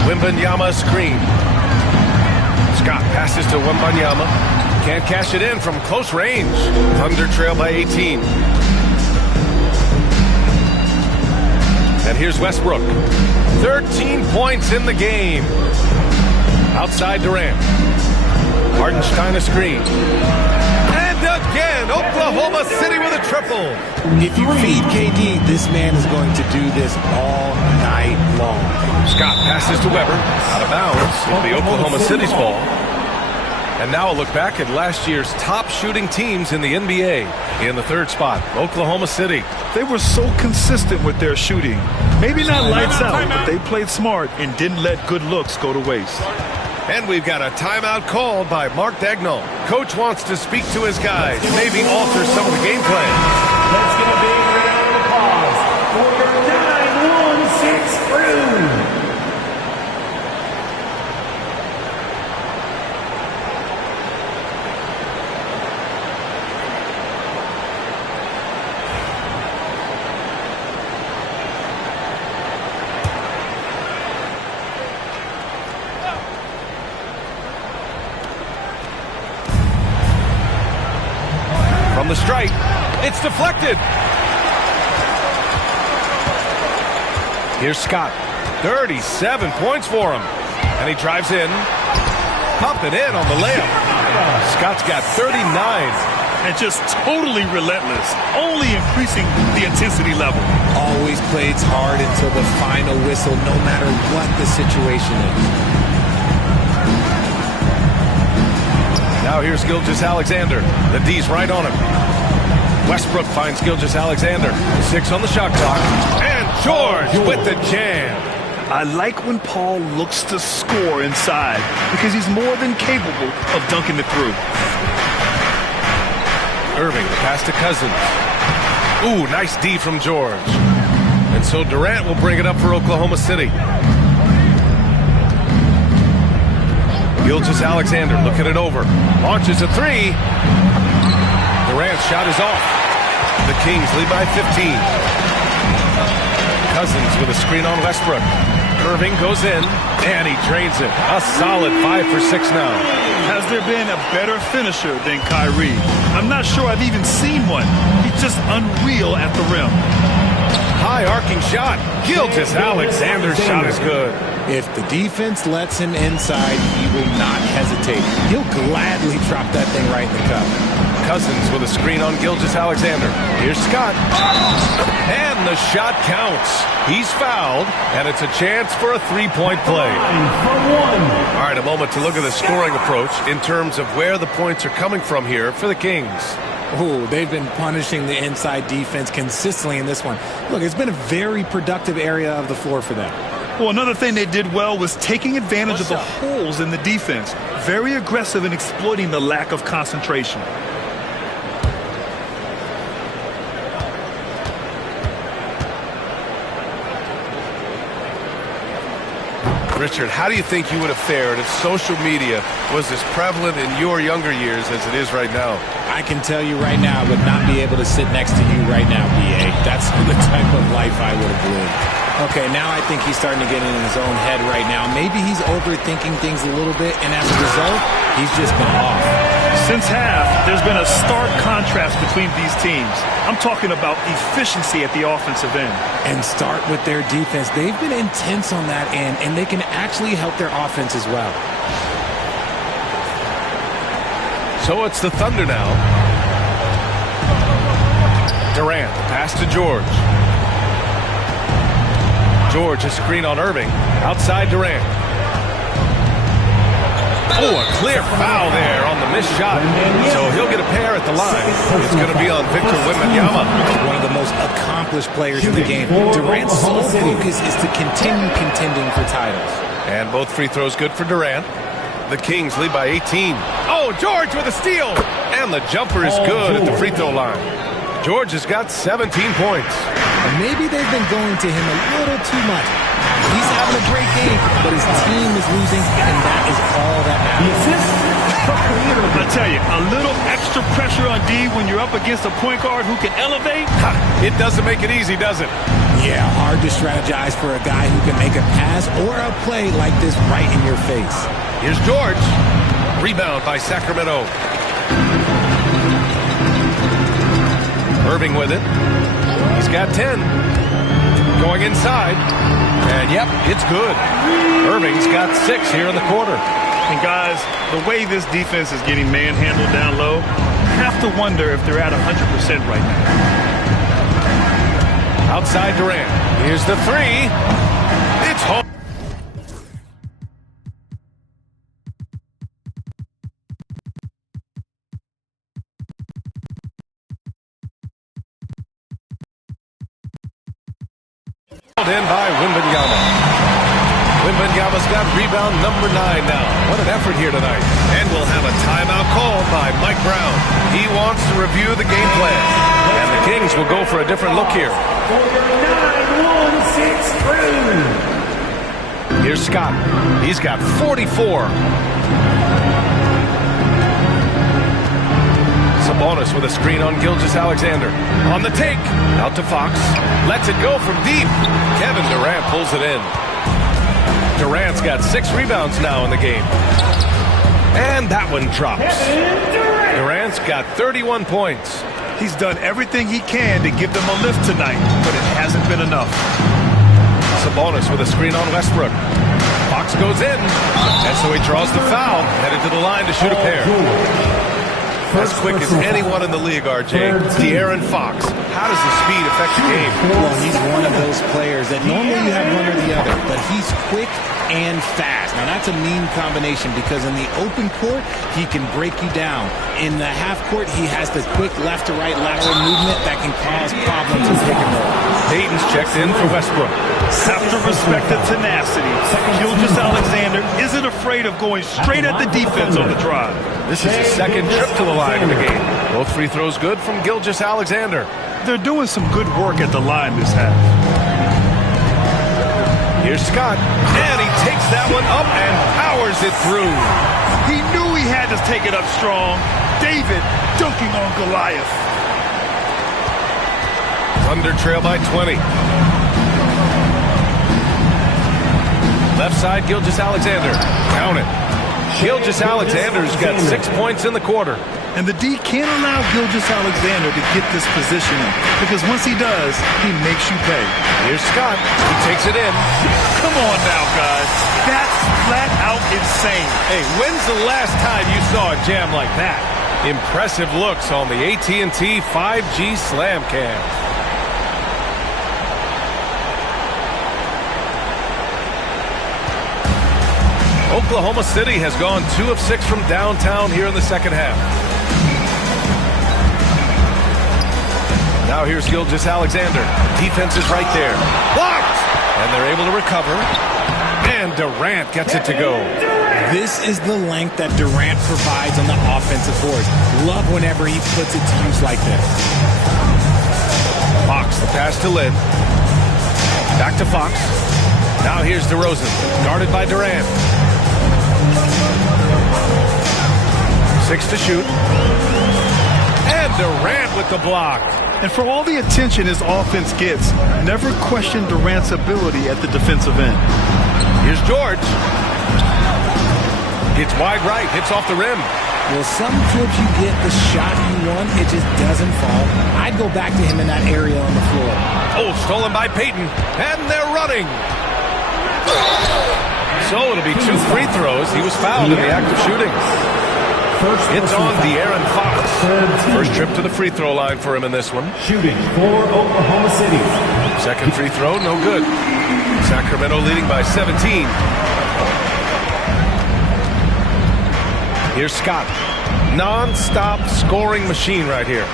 Wembanyama screen. Scott passes to Wembanyama. Can't cash it in from close range. Thunder trail by 18. And here's Westbrook. 13 points in the game. Outside Durant. Hartenstein a screen. And again, Oklahoma City with a triple. If you feed KD, this man is going to do this all night long. Scott passes to Weber. Out of bounds. It'll be Oklahoma City's ball. And now a look back at last year's top shooting teams in the NBA. In the third spot, Oklahoma City. They were so consistent with their shooting. Maybe not lights out, but they played smart and didn't let good looks go to waste. And we've got a timeout called by Mark Dagnall. Coach wants to speak to his guys, maybe alter some of the game plan. Let's get a big round of applause for your 9-1-6 crew. From the strike, it's deflected. Here's Scott. 37 points for him. And he drives in. Pumping in on the layup. Scott's got 39. And just totally relentless, only increasing the intensity level. Always plays hard until the final whistle, no matter what the situation is. Now here's Gilgeous-Alexander. The D's right on him. Westbrook finds Gilgeous-Alexander. 6 on the shot clock. And George with the jam. I like when Paul looks to score inside because he's more than capable of dunking it through. Irving, the pass to Cousins. Ooh, nice D from George. And so Durant will bring it up for Oklahoma City. Gilgeous-Alexander looking it over. Launches a 3. Durant's shot is off. The Kings lead by 15. Cousins with a screen on Westbrook. Irving goes in, and he drains it. A solid 5 for 6 now. Has there been a better finisher than Kyrie? I'm not sure I've even seen one. He's just unreal at the rim. High arcing shot. Gilgeous-Alexander's shot is good. If the defense lets him inside, he will not hesitate. He'll gladly drop that thing right in the cup. Cousins with a screen on Gilgeous-Alexander. Here's Scott. And the shot counts. He's fouled, and it's a chance for a 3-point play. All right, a moment to look at the scoring approach in terms of where the points are coming from here for the Kings. Oh, they've been punishing the inside defense consistently in this one. Look, it's been a very productive area of the floor for them. Well, another thing they did well was taking advantage of the holes in the defense. Very aggressive in exploiting the lack of concentration. Richard, how do you think you would have fared if social media was as prevalent in your younger years as it is right now? I can tell you right now, I would not be able to sit next to you right now, B.A. That's the type of life I would have lived. Okay, now I think he's starting to get in his own head right now. Maybe he's overthinking things a little bit, and as a result, he's just been off. Since half, there's been a stark contrast between these teams. I'm talking about efficiency at the offensive end. And start with their defense. They've been intense on that end, and they can actually help their offense as well. So it's the Thunder now. Durant, pass to George. George, a screen on Irving. Outside Durant. Oh, a clear foul there on the missed shot. So he'll get a pair at the line. It's going to be on Victor Wembanyama. One of the most accomplished players in the game. Durant's sole focus is to continue contending for titles. And both free throws good for Durant. The Kings lead by 18. Oh, George with a steal. And the jumper is good at the free throw line. George has got 17 points. And maybe they've been going to him a little too much. He's having a great game, but his team is losing, and that is all that matters. I tell you, a little extra pressure on D when you're up against a point guard who can elevate. It doesn't make it easy, does it? Yeah, hard to strategize for a guy who can make a pass or a play like this right in your face. Here's George. Rebound by Sacramento. Irving with it. He's got 10. Going inside. And yep, it's good. Irving's got 6 here in the quarter. And guys, the way this defense is getting manhandled down low, I have to wonder if they're at 100% right now. Outside Durant. Here's the 3. It's home. In by Wembanyama. Wembanyama's got rebound number 9 now. What an effort here tonight. And we'll have a timeout called by Mike Brown. He wants to review the game plan. And the Kings will go for a different look here. Here's Scott. He's got 44. Sabonis with a screen on Gilgeous-Alexander. On the take. Out to Fox. Lets it go from deep. Kevin Durant pulls it in. Durant's got 6 rebounds now in the game. And that one drops. Durant's got 31 points. He's done everything he can to give them a lift tonight, but it hasn't been enough. Sabonis with a screen on Westbrook. Fox goes in. And so he draws the foul. Headed to the line to shoot a pair. As quick as anyone in the league, RJ. De'Aaron Fox. How does the speed affect the game? Well, he's one of those players that normally you have one or the other, but he's quick and fast. Now, that's a mean combination because in the open court, he can break you down. In the half court, he has the quick left to right lateral movement that can cause problems in pick and roll. Payton's checked in for Westbrook. Have to respect the tenacity. Gilgeous-Alexander isn't afraid of going straight at the defense on the drive. This is his second trip to the line in the game. Both free throws good from Gilgeous-Alexander. They're doing some good work at the line this half. Here's Scott, and he takes that one up and powers it through. He knew he had to take it up strong. David dunking on Goliath. Thunder trail by 20. Left side, Gilgeous-Alexander. Count it. Gilgeous-Alexander's got 6 points in the quarter. And the D can't allow Gilgeous-Alexander to get this positioning because once he does, he makes you pay. Here's Scott. He takes it in. Come on now, guys. That's flat out insane. Hey, when's the last time you saw a jam like that? Impressive looks on the AT&T 5G Slam Cam. Oklahoma City has gone 2 of 6 from downtown here in the second half. Now here's Gilgeous-Alexander. Defense is right there. Blocked! And they're able to recover. And Durant gets it to go. This is the length that Durant provides on the offensive boards. Love whenever he puts it to use like this. Fox, the pass to Lynn. Back to Fox. Now here's DeRozan, guarded by Durant. 6 to shoot. And Durant with the block. And for all the attention his offense gets, never question Durant's ability at the defensive end. Here's George. Gets wide right, hits off the rim. Well, some trips you get the shot you want, it just doesn't fall. I'd go back to him in that area on the floor. Oh, stolen by Payton. And they're running. So it'll be 2 free throws. He was fouled in the act of shooting. It's on De'Aaron Fox. First trip to the free throw line for him in this one. Shooting for Oklahoma City. Second free throw, no good. Sacramento leading by 17. Here's Scott. Non-stop scoring machine right here.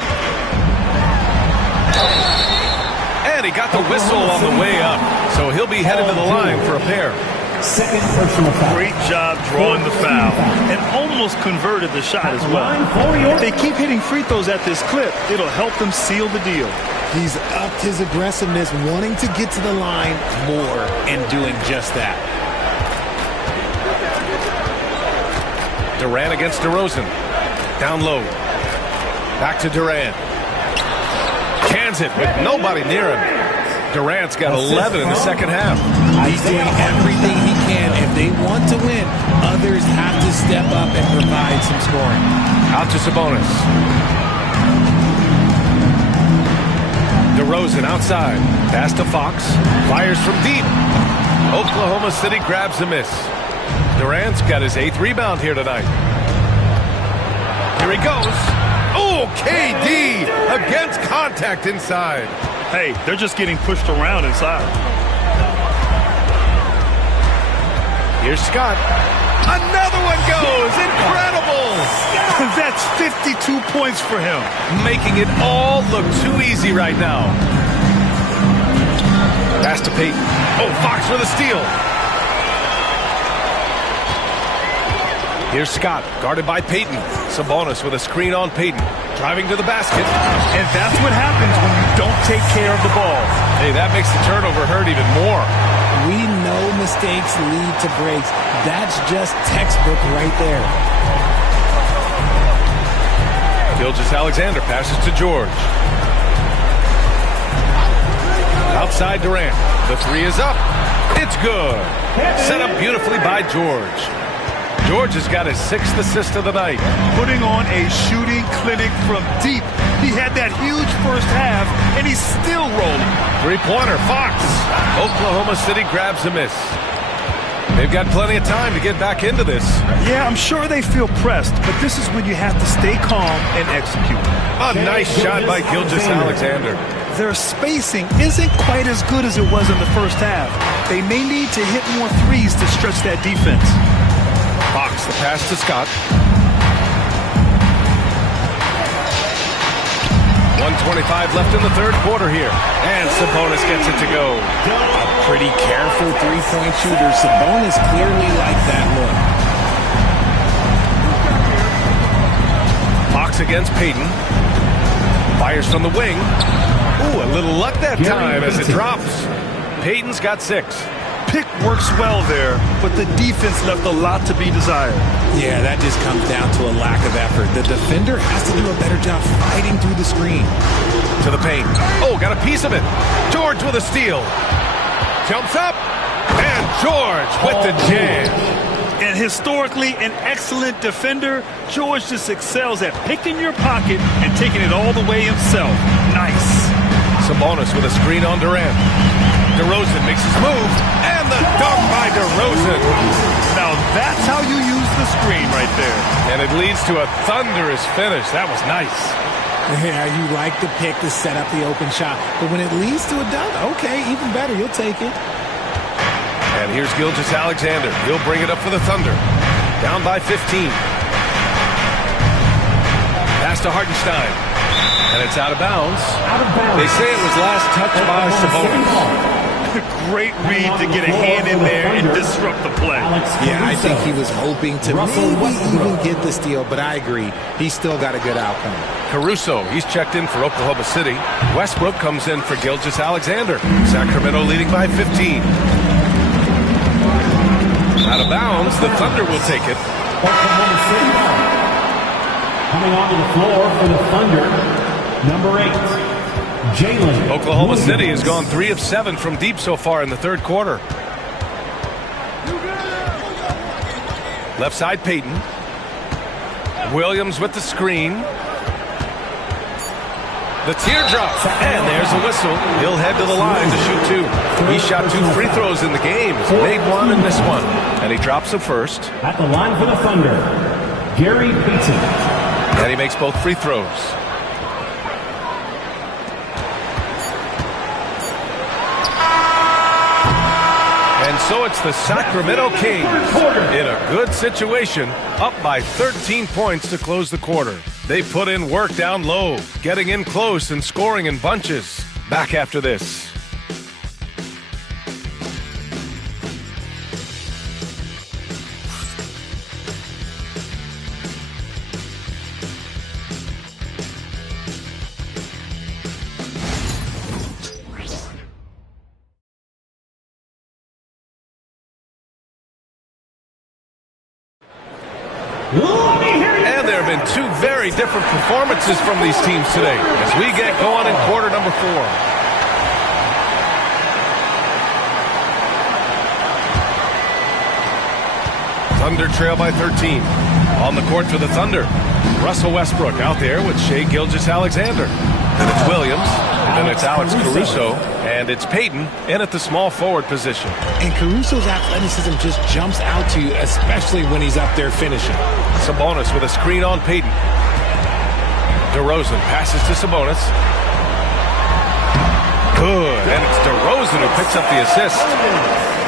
And he got the whistle on the way up. So he'll be headed to the line for a pair. Second personal foul. Great job drawing the foul and almost converted the shot as well. If they keep hitting free throws at this clip, it'll help them seal the deal. He's upped his aggressiveness, wanting to get to the line more and doing just that. Durant against DeRozan. Down low. Back to Durant. Cans it with nobody near him. Durant's got 11 in the second half. He's doing everything he can. If they want to win, others have to step up and provide some scoring. Out to Sabonis. DeRozan outside. Pass to Fox. Fires from deep. Oklahoma City grabs a miss. Durant's got his 8th rebound here tonight. Here he goes. Oh, KD against contact inside. Hey, they're just getting pushed around inside. Here's Scott. Another one goes. Incredible. That's 52 points for him. Making it all look too easy right now. Pass to Payton. Oh, Fox with a steal. Here's Scott, guarded by Payton. Sabonis with a screen on Payton. Driving to the basket. And that's what happens when you don't take care of the ball. Hey, that makes the turnover hurt even more. We know mistakes lead to breaks. That's just textbook right there. Gilgeous-Alexander passes to George. Outside Durant. The three is up. It's good. Set up beautifully by George. George has got his 6th assist of the night. Putting on a shooting clinic from deep. He had that huge first half, and he's still rolling. Three-pointer, Fox. Oklahoma City grabs a miss. They've got plenty of time to get back into this. Yeah, I'm sure they feel pressed, but this is when you have to stay calm and execute. A nice shot by Gilgeous-Alexander. Their spacing isn't quite as good as it was in the first half. They may need to hit more threes to stretch that defense. Fox, the pass to Scott. 1:25 left in the third quarter here. And Sabonis gets it to go. A pretty careful three-point shooter. Sabonis clearly liked that look. Fox against Payton. Fires from the wing. Ooh, a little luck that time as it drops. Payton's got 6. Pick works well there, but the defense left a lot to be desired. Yeah, that just comes down to a lack of effort. The defender has to do a better job fighting through the screen. To the paint. Oh, got a piece of it. George with a steal. Jumps up. And George with the jam. And historically an excellent defender, George just excels at picking your pocket and taking it all the way himself. Nice. Sabonis with a screen on Durant. DeRozan makes his move, and the dunk by DeRozan. Now that's how you use the screen right there. And it leads to a thunderous finish. That was nice. Yeah, you like the pick to set up the open shot. But when it leads to a dunk, okay, even better, you'll take it. And here's Gilgeous-Alexander. He'll bring it up for the Thunder. Down by 15. Pass to Hartenstein. And it's out of bounds. They say it was last touched by Sabonis. Great read to get a hand in there and disrupt the play. Yeah, I think he was hoping to maybe even get the steal, but I agree. He's still got a good outcome. Caruso, he's checked in for Oklahoma City. Westbrook comes in for Gilgeous-Alexander. Sacramento leading by 15. Out of bounds, the Thunder will take it. Oklahoma City coming onto the floor for the Thunder, number 8. Jalen Oklahoma Williams. City has gone 3 of 7 from deep so far in the third quarter. Left side, Payton. Williams with the screen. The teardrop. And there's a whistle. He'll head to the line to shoot 2. He shot 2 free throws in the game. He's made 1 and missed 1. And he drops the first. At the line for the Thunder, Gary Payton. And he makes both free throws. And so it's the Sacramento Kings in a good situation, up by 13 points to close the quarter. They put in work down low, getting in close and scoring in bunches. Back after this. And there have been two very different performances from these teams today as we get going in quarter number 4. Thunder trail by 13. On the court for the Thunder, Russell Westbrook out there with Shai Gilgeous-Alexander. Then it's Williams, then it's Alex Caruso, and it's Payton in at the small forward position. And Caruso's athleticism just jumps out to you, especially when he's up there finishing. Sabonis with a screen on Payton. DeRozan passes to Sabonis. Good, and it's DeRozan who picks up the assist.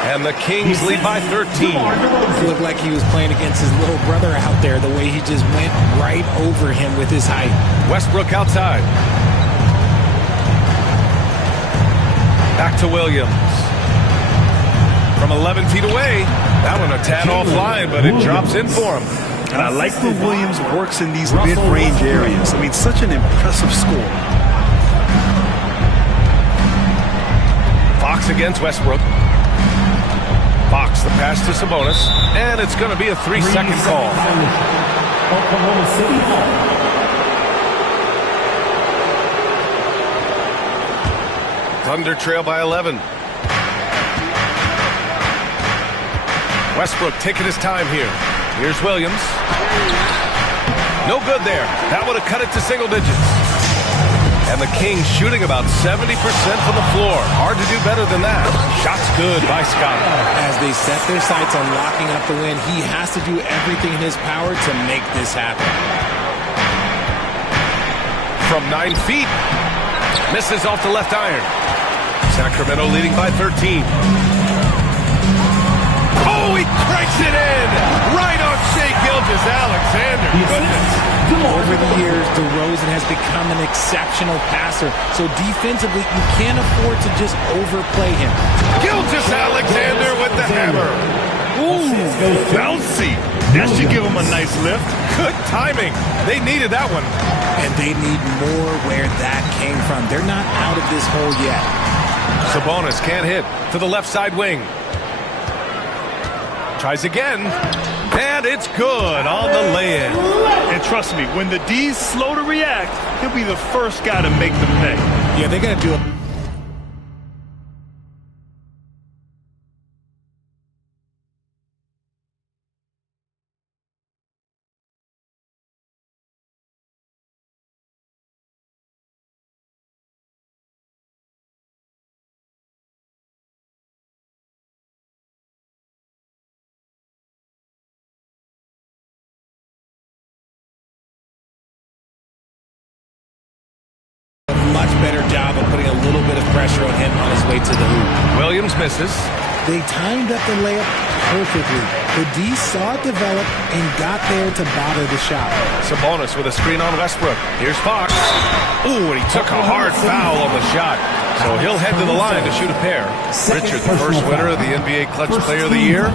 And the Kings lead by 13. It looked like he was playing against his little brother out there, the way he just went right over him with his height. Westbrook outside. Back to Williams. From 11 feet away. That one a tad offline, but it drops in for him. And I like when Williams works in these mid-range areas. I mean, such an impressive score. Fox against Westbrook. Fox, the pass to Sabonis, and it's going to be a 3-second call. Oklahoma City Hall. Thunder trail by 11. Westbrook taking his time here. Here's Williams. No good there. That would have cut it to single digits. And the Kings shooting about 70% from the floor. Hard to do better than that. Shots good by Scott. As they set their sights on locking up the win, he has to do everything in his power to make this happen. From 9 feet. Misses off the left iron. Sacramento leading by 13. Oh, he cranks it in! Right on Shai Gilgeous-Alexander. Goodness. Over the years, DeRozan has become an exceptional passer, so defensively, you can't afford to just overplay him. Gilgeous-Alexander with the hammer. Ooh, bouncy. That should give him a nice lift. Good timing. They needed that one. And they need more where that came from. They're not out of this hole yet. Sabonis can't hit to the left side wing. Tries again. And it's good on the lay-in. And trust me, when the D's slow to react, he'll be the first guy to make them pay. Yeah, they got to do it. Much better job of putting a little bit of pressure on him on his way to the hoop. Williams misses. They timed up the layup perfectly. The D saw it develop and got there to bother the shot. Sabonis with a screen on Westbrook. Here's Fox. Ooh, and he took a hard foul on the shot. So he'll head to the line to shoot a pair. Richard, the first winner of the NBA Clutch Player of the Year,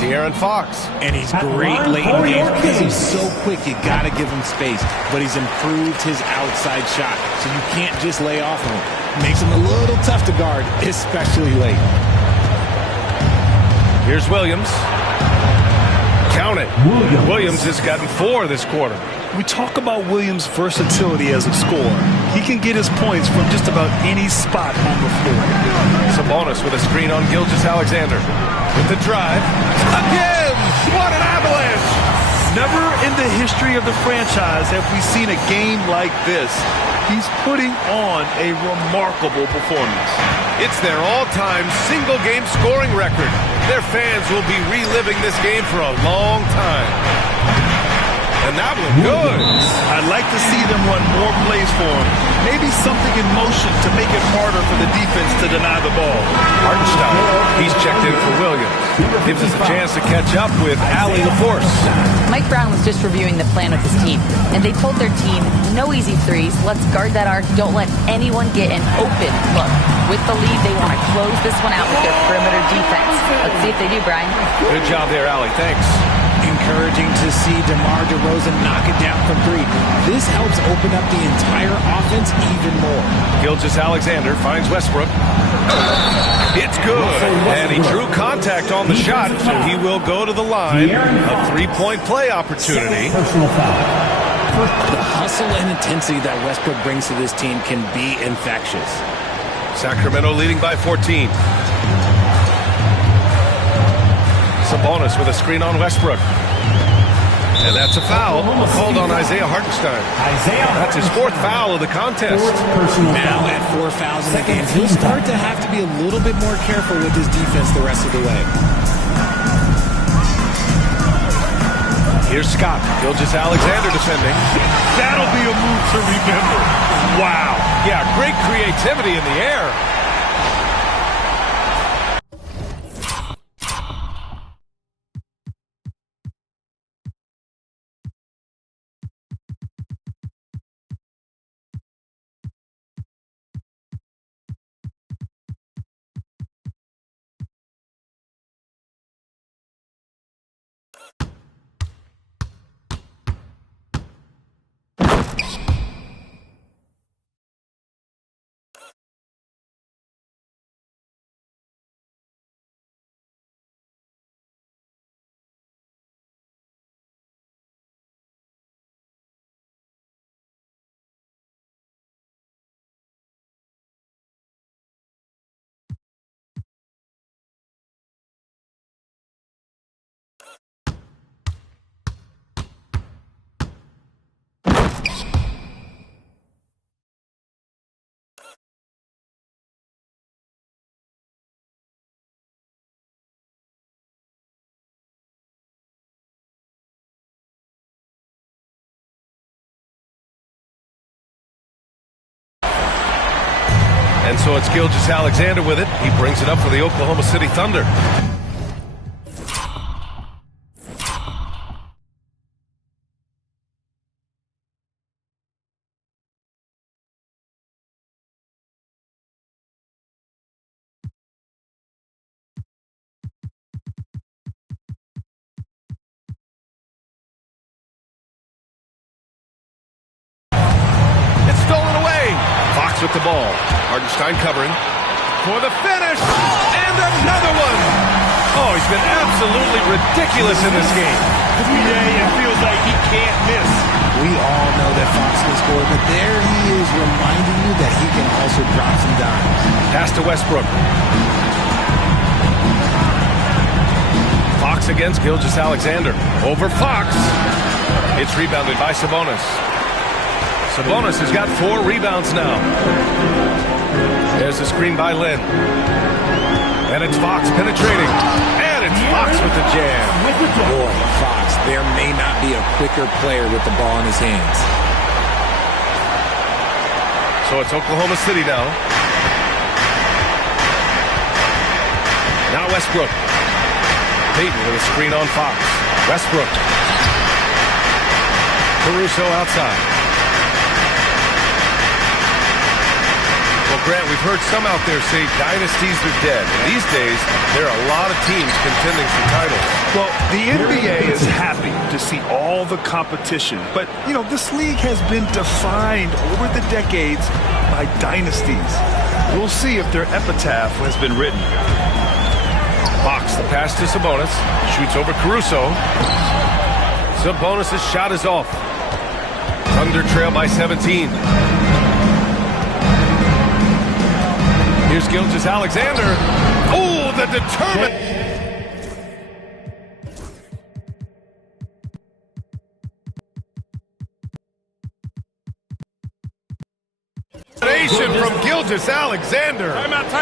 De'Aaron Fox. And he's great late in games because he's so quick, you got to give him space. But he's improved his outside shot, so you can't just lay off of him. Makes him a little tough to guard, especially late. Here's Williams. Count it. Williams has gotten 4 this quarter. We talk about Williams' versatility as a scorer. He can get his points from just about any spot on the floor. Sabonis with a screen on Gilgeous-Alexander. With the drive. Again! What an avalanche! Never in the history of the franchise have we seen a game like this. He's putting on a remarkable performance. It's their all-time single-game scoring record. Their fans will be reliving this game for a long time. And that was good. I'd like to see them run more plays for him. Maybe something in motion to make it harder for the defense to deny the ball. Hartenstein, he's checked in for Williams. Gives us a chance to catch up with Allie LaForce. Mike Brown was just reviewing the plan with his team, and they told their team, no easy threes, let's guard that arc, don't let anyone get an open look. With the lead, they want to close this one out with their perimeter defense. Let's see if they do, Brian. Good job there, Allie. Thanks. Encouraging to see DeMar DeRozan knock it down from 3. This helps open up the entire offense even more. Gilgeous-Alexander finds Westbrook. It's good, and he drew contact on the shot, so he will go to the line. A three-point play opportunity. Personal foul. The hustle and intensity that Westbrook brings to this team can be infectious. Sacramento leading by 14. Sabonis with a screen on Westbrook. And that's a foul called on Isaiah Hartenstein. That's his fourth foul of the contest. Now at 4 fouls in the game, he'll start to have to be a little bit more careful with his defense the rest of the way. Here's Scott. Gilgeous-Alexander defending. That'll be a move to remember. Wow. Yeah, great creativity in the air. And so it's Gilgeous-Alexander with it. He brings it up for the Oklahoma City Thunder. It's stolen away. Fox with the ball. Hartenstein covering for the finish, and another one. Oh, he's been absolutely ridiculous in this game. Yeah, it feels like he can't miss. We all know that Fox can score, but there he is reminding you that he can also drop some dimes. Pass to Westbrook. Fox against Gilgeous-Alexander. Over Fox. It's rebounded by Sabonis. Sabonis has got 4 rebounds now. There's a screen by Lynn. And it's Fox penetrating. And it's Fox with the jam. Boy, Fox, there may not be a quicker player with the ball in his hands. So it's Oklahoma City now. Now Westbrook. Payton with a screen on Fox. Westbrook. Caruso outside. Well, Grant, we've heard some out there say dynasties are dead. And these days, there are a lot of teams contending for titles. Well, the NBA is happy to see all the competition. But, you know, this league has been defined over the decades by dynasties. We'll see if their epitaph has been written. Fox, the pass to Sabonis. Shoots over Caruso. Sabonis' shot is off. Thunder trail by 17. Here's Gilgeous-Alexander. Oh, the determined. From Gilgeous-Alexander.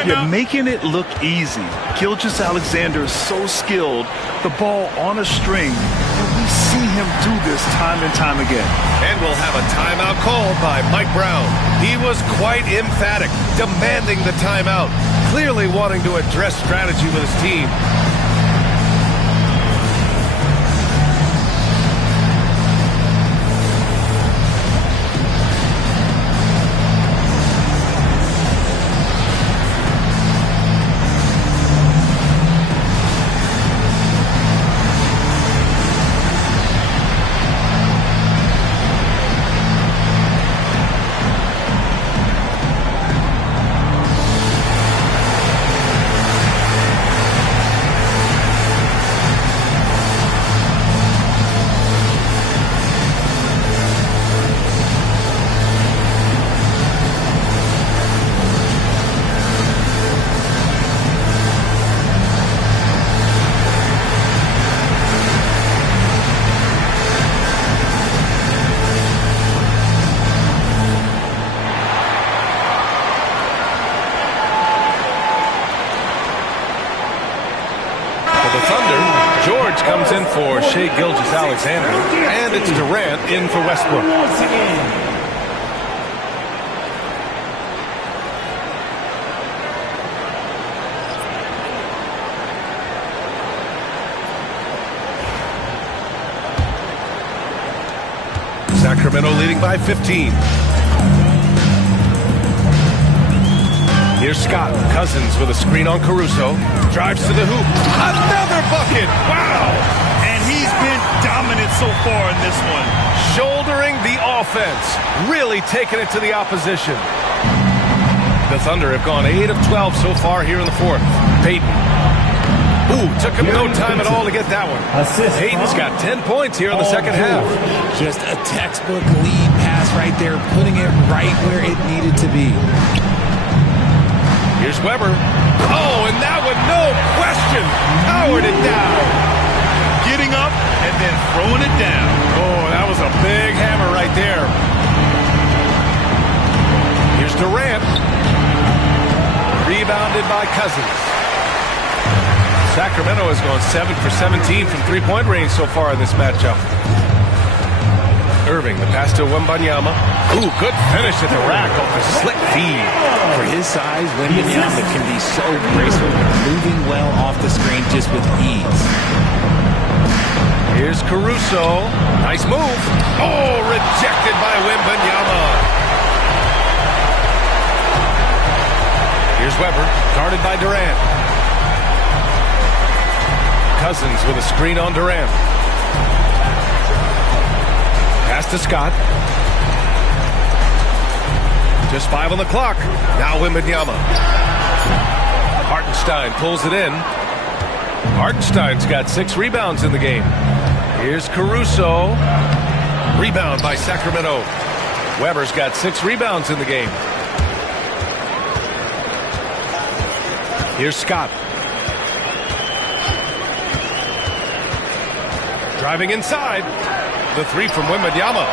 You're making it look easy. Gilgeous-Alexander is so skilled. The ball on a string. And we see him do this time and time again. And we'll have a timeout called by Mike Brown. He was quite emphatic, demanding the timeout, clearly wanting to address strategy with his team. Thunder, George comes in for Shai Gilgeous-Alexander, and it's Durant in for Westbrook. Once again. Sacramento leading by 15. Here's Scott. Cousins with a screen on Caruso. Drives to the hoop. Another bucket. Wow. And he's been dominant so far in this one. Shouldering the offense. Really taking it to the opposition. The Thunder have gone 8 of 12 so far here in the fourth. Payton. Ooh, took him no time at all to get that one. Payton's got 10 points here in the second half. Just a textbook lead pass right there, putting it right where it needed to be. Here's Weber. Oh, and that one, no question, powered it down. Getting up and then throwing it down. Oh, that was a big hammer right there. Here's Durant. Rebounded by Cousins. Sacramento has gone 7 for 17 from three-point range so far in this matchup. Irving, the pass to Wembanyama. Ooh, good finish at the rack off a slick feed. For his size, Wembanyama can be so graceful, moving well off the screen just with ease. Here's Caruso. Nice move. Oh, rejected by Wembanyama. Here's Weber, guarded by Durant. Cousins with a screen on Durant. Pass to Scott. Just 5 on the clock. Now Wembanyama. Hartenstein pulls it in. Hartenstein's got 6 rebounds in the game. Here's Caruso. Rebound by Sacramento. Weber's got 6 rebounds in the game. Here's Scott. Driving inside. The 3 from Wembanyama.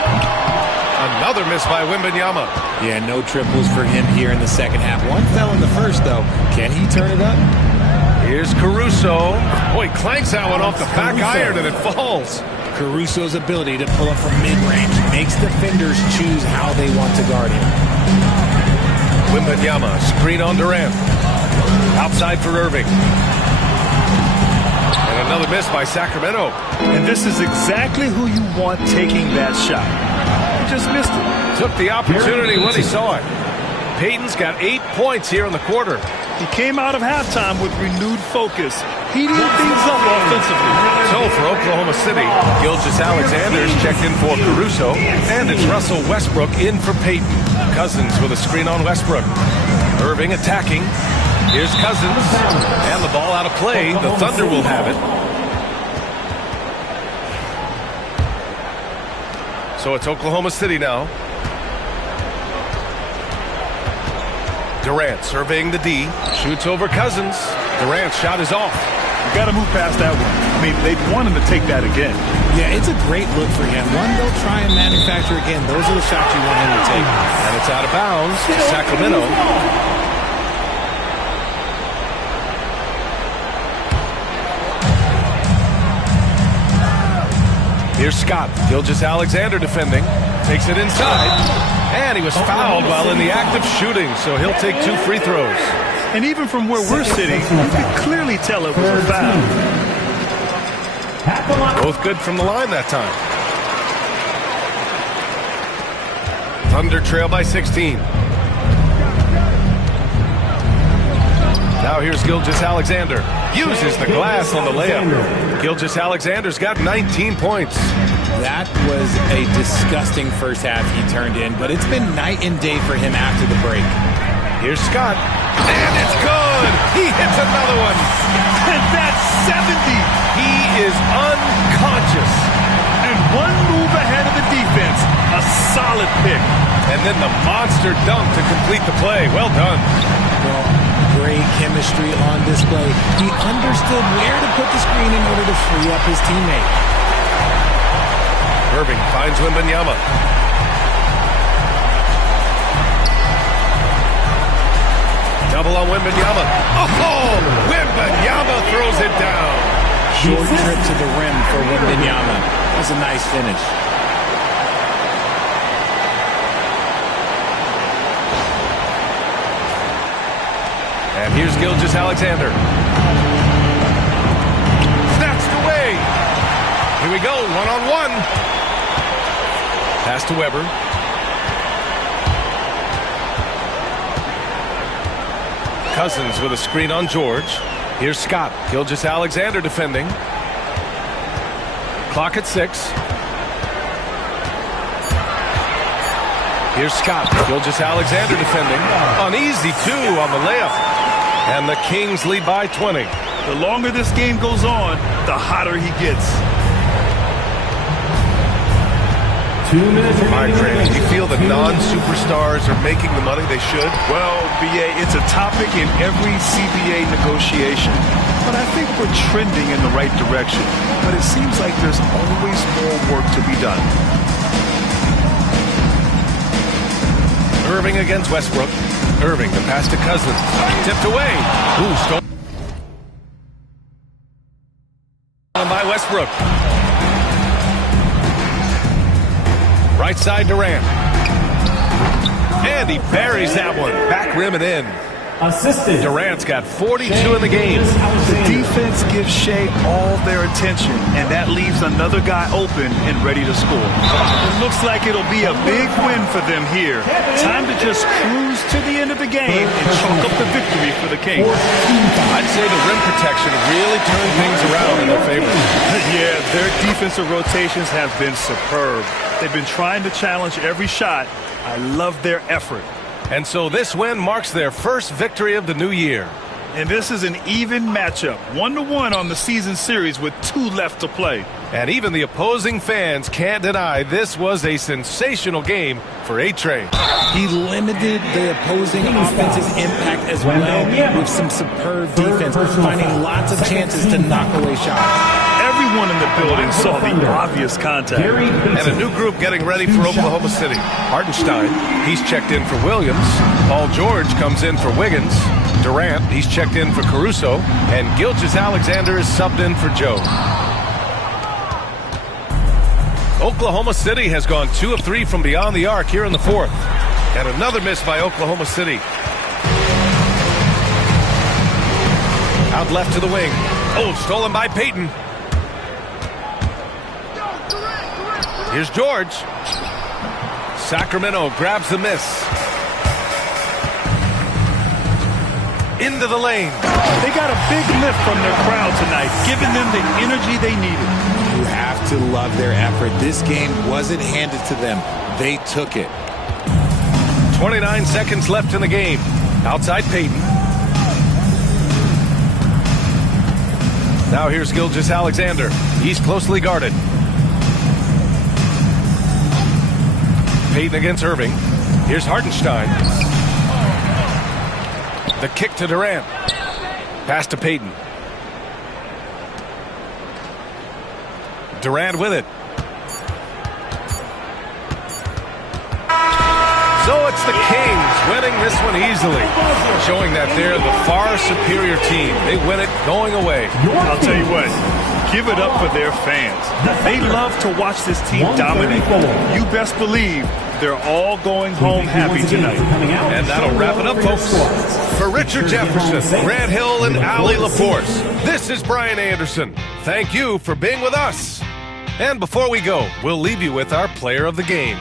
Another miss by Wembanyama. Yeah, no triples for him here in the second half. One fell in the first, though. Can he turn it up? Here's Caruso. Oh, he clanks that one off the back iron and it falls. Caruso's ability to pull up from mid-range makes defenders choose how they want to guard him. Wembanyama, screen on Durant. Outside for Irving. And another miss by Sacramento. And this is exactly who you want taking that shot. He just missed it. Took the opportunity when he saw it. Payton's got 8 points here in the quarter. He came out of halftime with renewed focus, heating things up offensively. So for Oklahoma City, Gilgeous-Alexander's checked in for Caruso, and it's Russell Westbrook in for Payton. Cousins with a screen on Westbrook. Irving attacking. Here's Cousins, and the ball out of play. The Thunder will have it. So it's Oklahoma City now. Durant surveying the D. Shoots over Cousins. Durant's shot is off. You got to move past that one. I mean, they'd want him to take that again. Yeah, it's a great look for him. One they'll try and manufacture again. Those are the shots you want him to take. And it's out of bounds. Sacramento. Here's Scott. Gilgeous-Alexander defending. Takes it inside. And he was fouled while in the act of shooting, so he'll take 2 free throws. And even from where we're sitting, you can clearly tell it was a foul. Both good from the line that time. Thunder trail by 16. Now here's Gilgeous-Alexander. Uses the glass on the layup. Gilgeous-Alexander's got 19 points. That was a disgusting first half he turned in, but it's been night and day for him after the break. Here's Scott. And it's good! He hits another one. And that's 70. He is unconscious. And one move ahead of the defense. A solid pick. And then the monster dunk to complete the play. Well done. Well, great chemistry on display. He understood where to put the screen in order to free up his teammate. Irving finds Wembanyama. Double on Wembanyama. Oh! Wembanyama throws it down. short trip to the rim for Wembanyama. That's a nice finish. And here's Gilgeous-Alexander. Snatched away. Here we go, one-on-one. Pass to Weber. Cousins with a screen on George. Here's Scott. Gilgeous-Alexander defending. Clock at 6. Here's Scott. Gilgeous-Alexander defending. An easy 2 on the layup. And the Kings lead by 20. The longer this game goes on, the hotter he gets. 2 minutes. All right, Grant, do you feel the non-superstars are making the money they should? Well, BA, it's a topic in every CBA negotiation. But I think we're trending in the right direction. But it seems like there's always more work to be done. Irving against Westbrook. Irving, the pass to Cousins. Tipped away. Ooh, stolen by Westbrook. Right side Durant. And he buries that one. Back rim and in. Assistant. Durant's got 42 in the game. The defense gives Shea all their attention, and that leaves another guy open and ready to score. It looks like it'll be a big win for them here. Time to just cruise to the end of the game and chalk up the victory for the Kings. I'd say the rim protection really turned things around in their favor. Yeah, their defensive rotations have been superb. They've been trying to challenge every shot. I love their effort. And so this win marks their first victory of the new year. And this is an even matchup, 1-1 on the season series with 2 left to play. And even the opposing fans can't deny this was a sensational game for A-Train. He limited the opposing offense's impact as well with some superb defense, finding lots of chances to knock away shots. Everyone in the building saw the obvious contact. And a new group getting ready for Oklahoma City. Hartenstein, he's checked in for Williams. Paul George comes in for Wiggins. Durant, he's checked in for Caruso. And Gilgeous-Alexander is subbed in for Joe. Oklahoma City has gone 2 of 3 from beyond the arc here in the 4th. And another miss by Oklahoma City. Out left to the wing. Oh, stolen by Payton. Here's George. Sacramento grabs the miss. Into the lane. They got a big lift from their crowd tonight, giving them the energy they needed. You have to love their effort. This game wasn't handed to them. They took it. 29 seconds left in the game. Outside Payton. Now here's Gilgeous-Alexander. He's closely guarded. Payton against Irving. Here's Hartenstein. The kick to Durant. Pass to Payton. Durant with it. So it's the Kings winning this one easily, showing that they're the far superior team. They win it going away. I'll tell you what, give it up for their fans. They love to watch this team dominate. You best believe they're all going home happy tonight. And that'll wrap it up, folks. For Richard Jefferson, Grant Hill, and Ali LaForce, this is Brian Anderson. Thank you for being with us. And before we go, we'll leave you with our player of the game.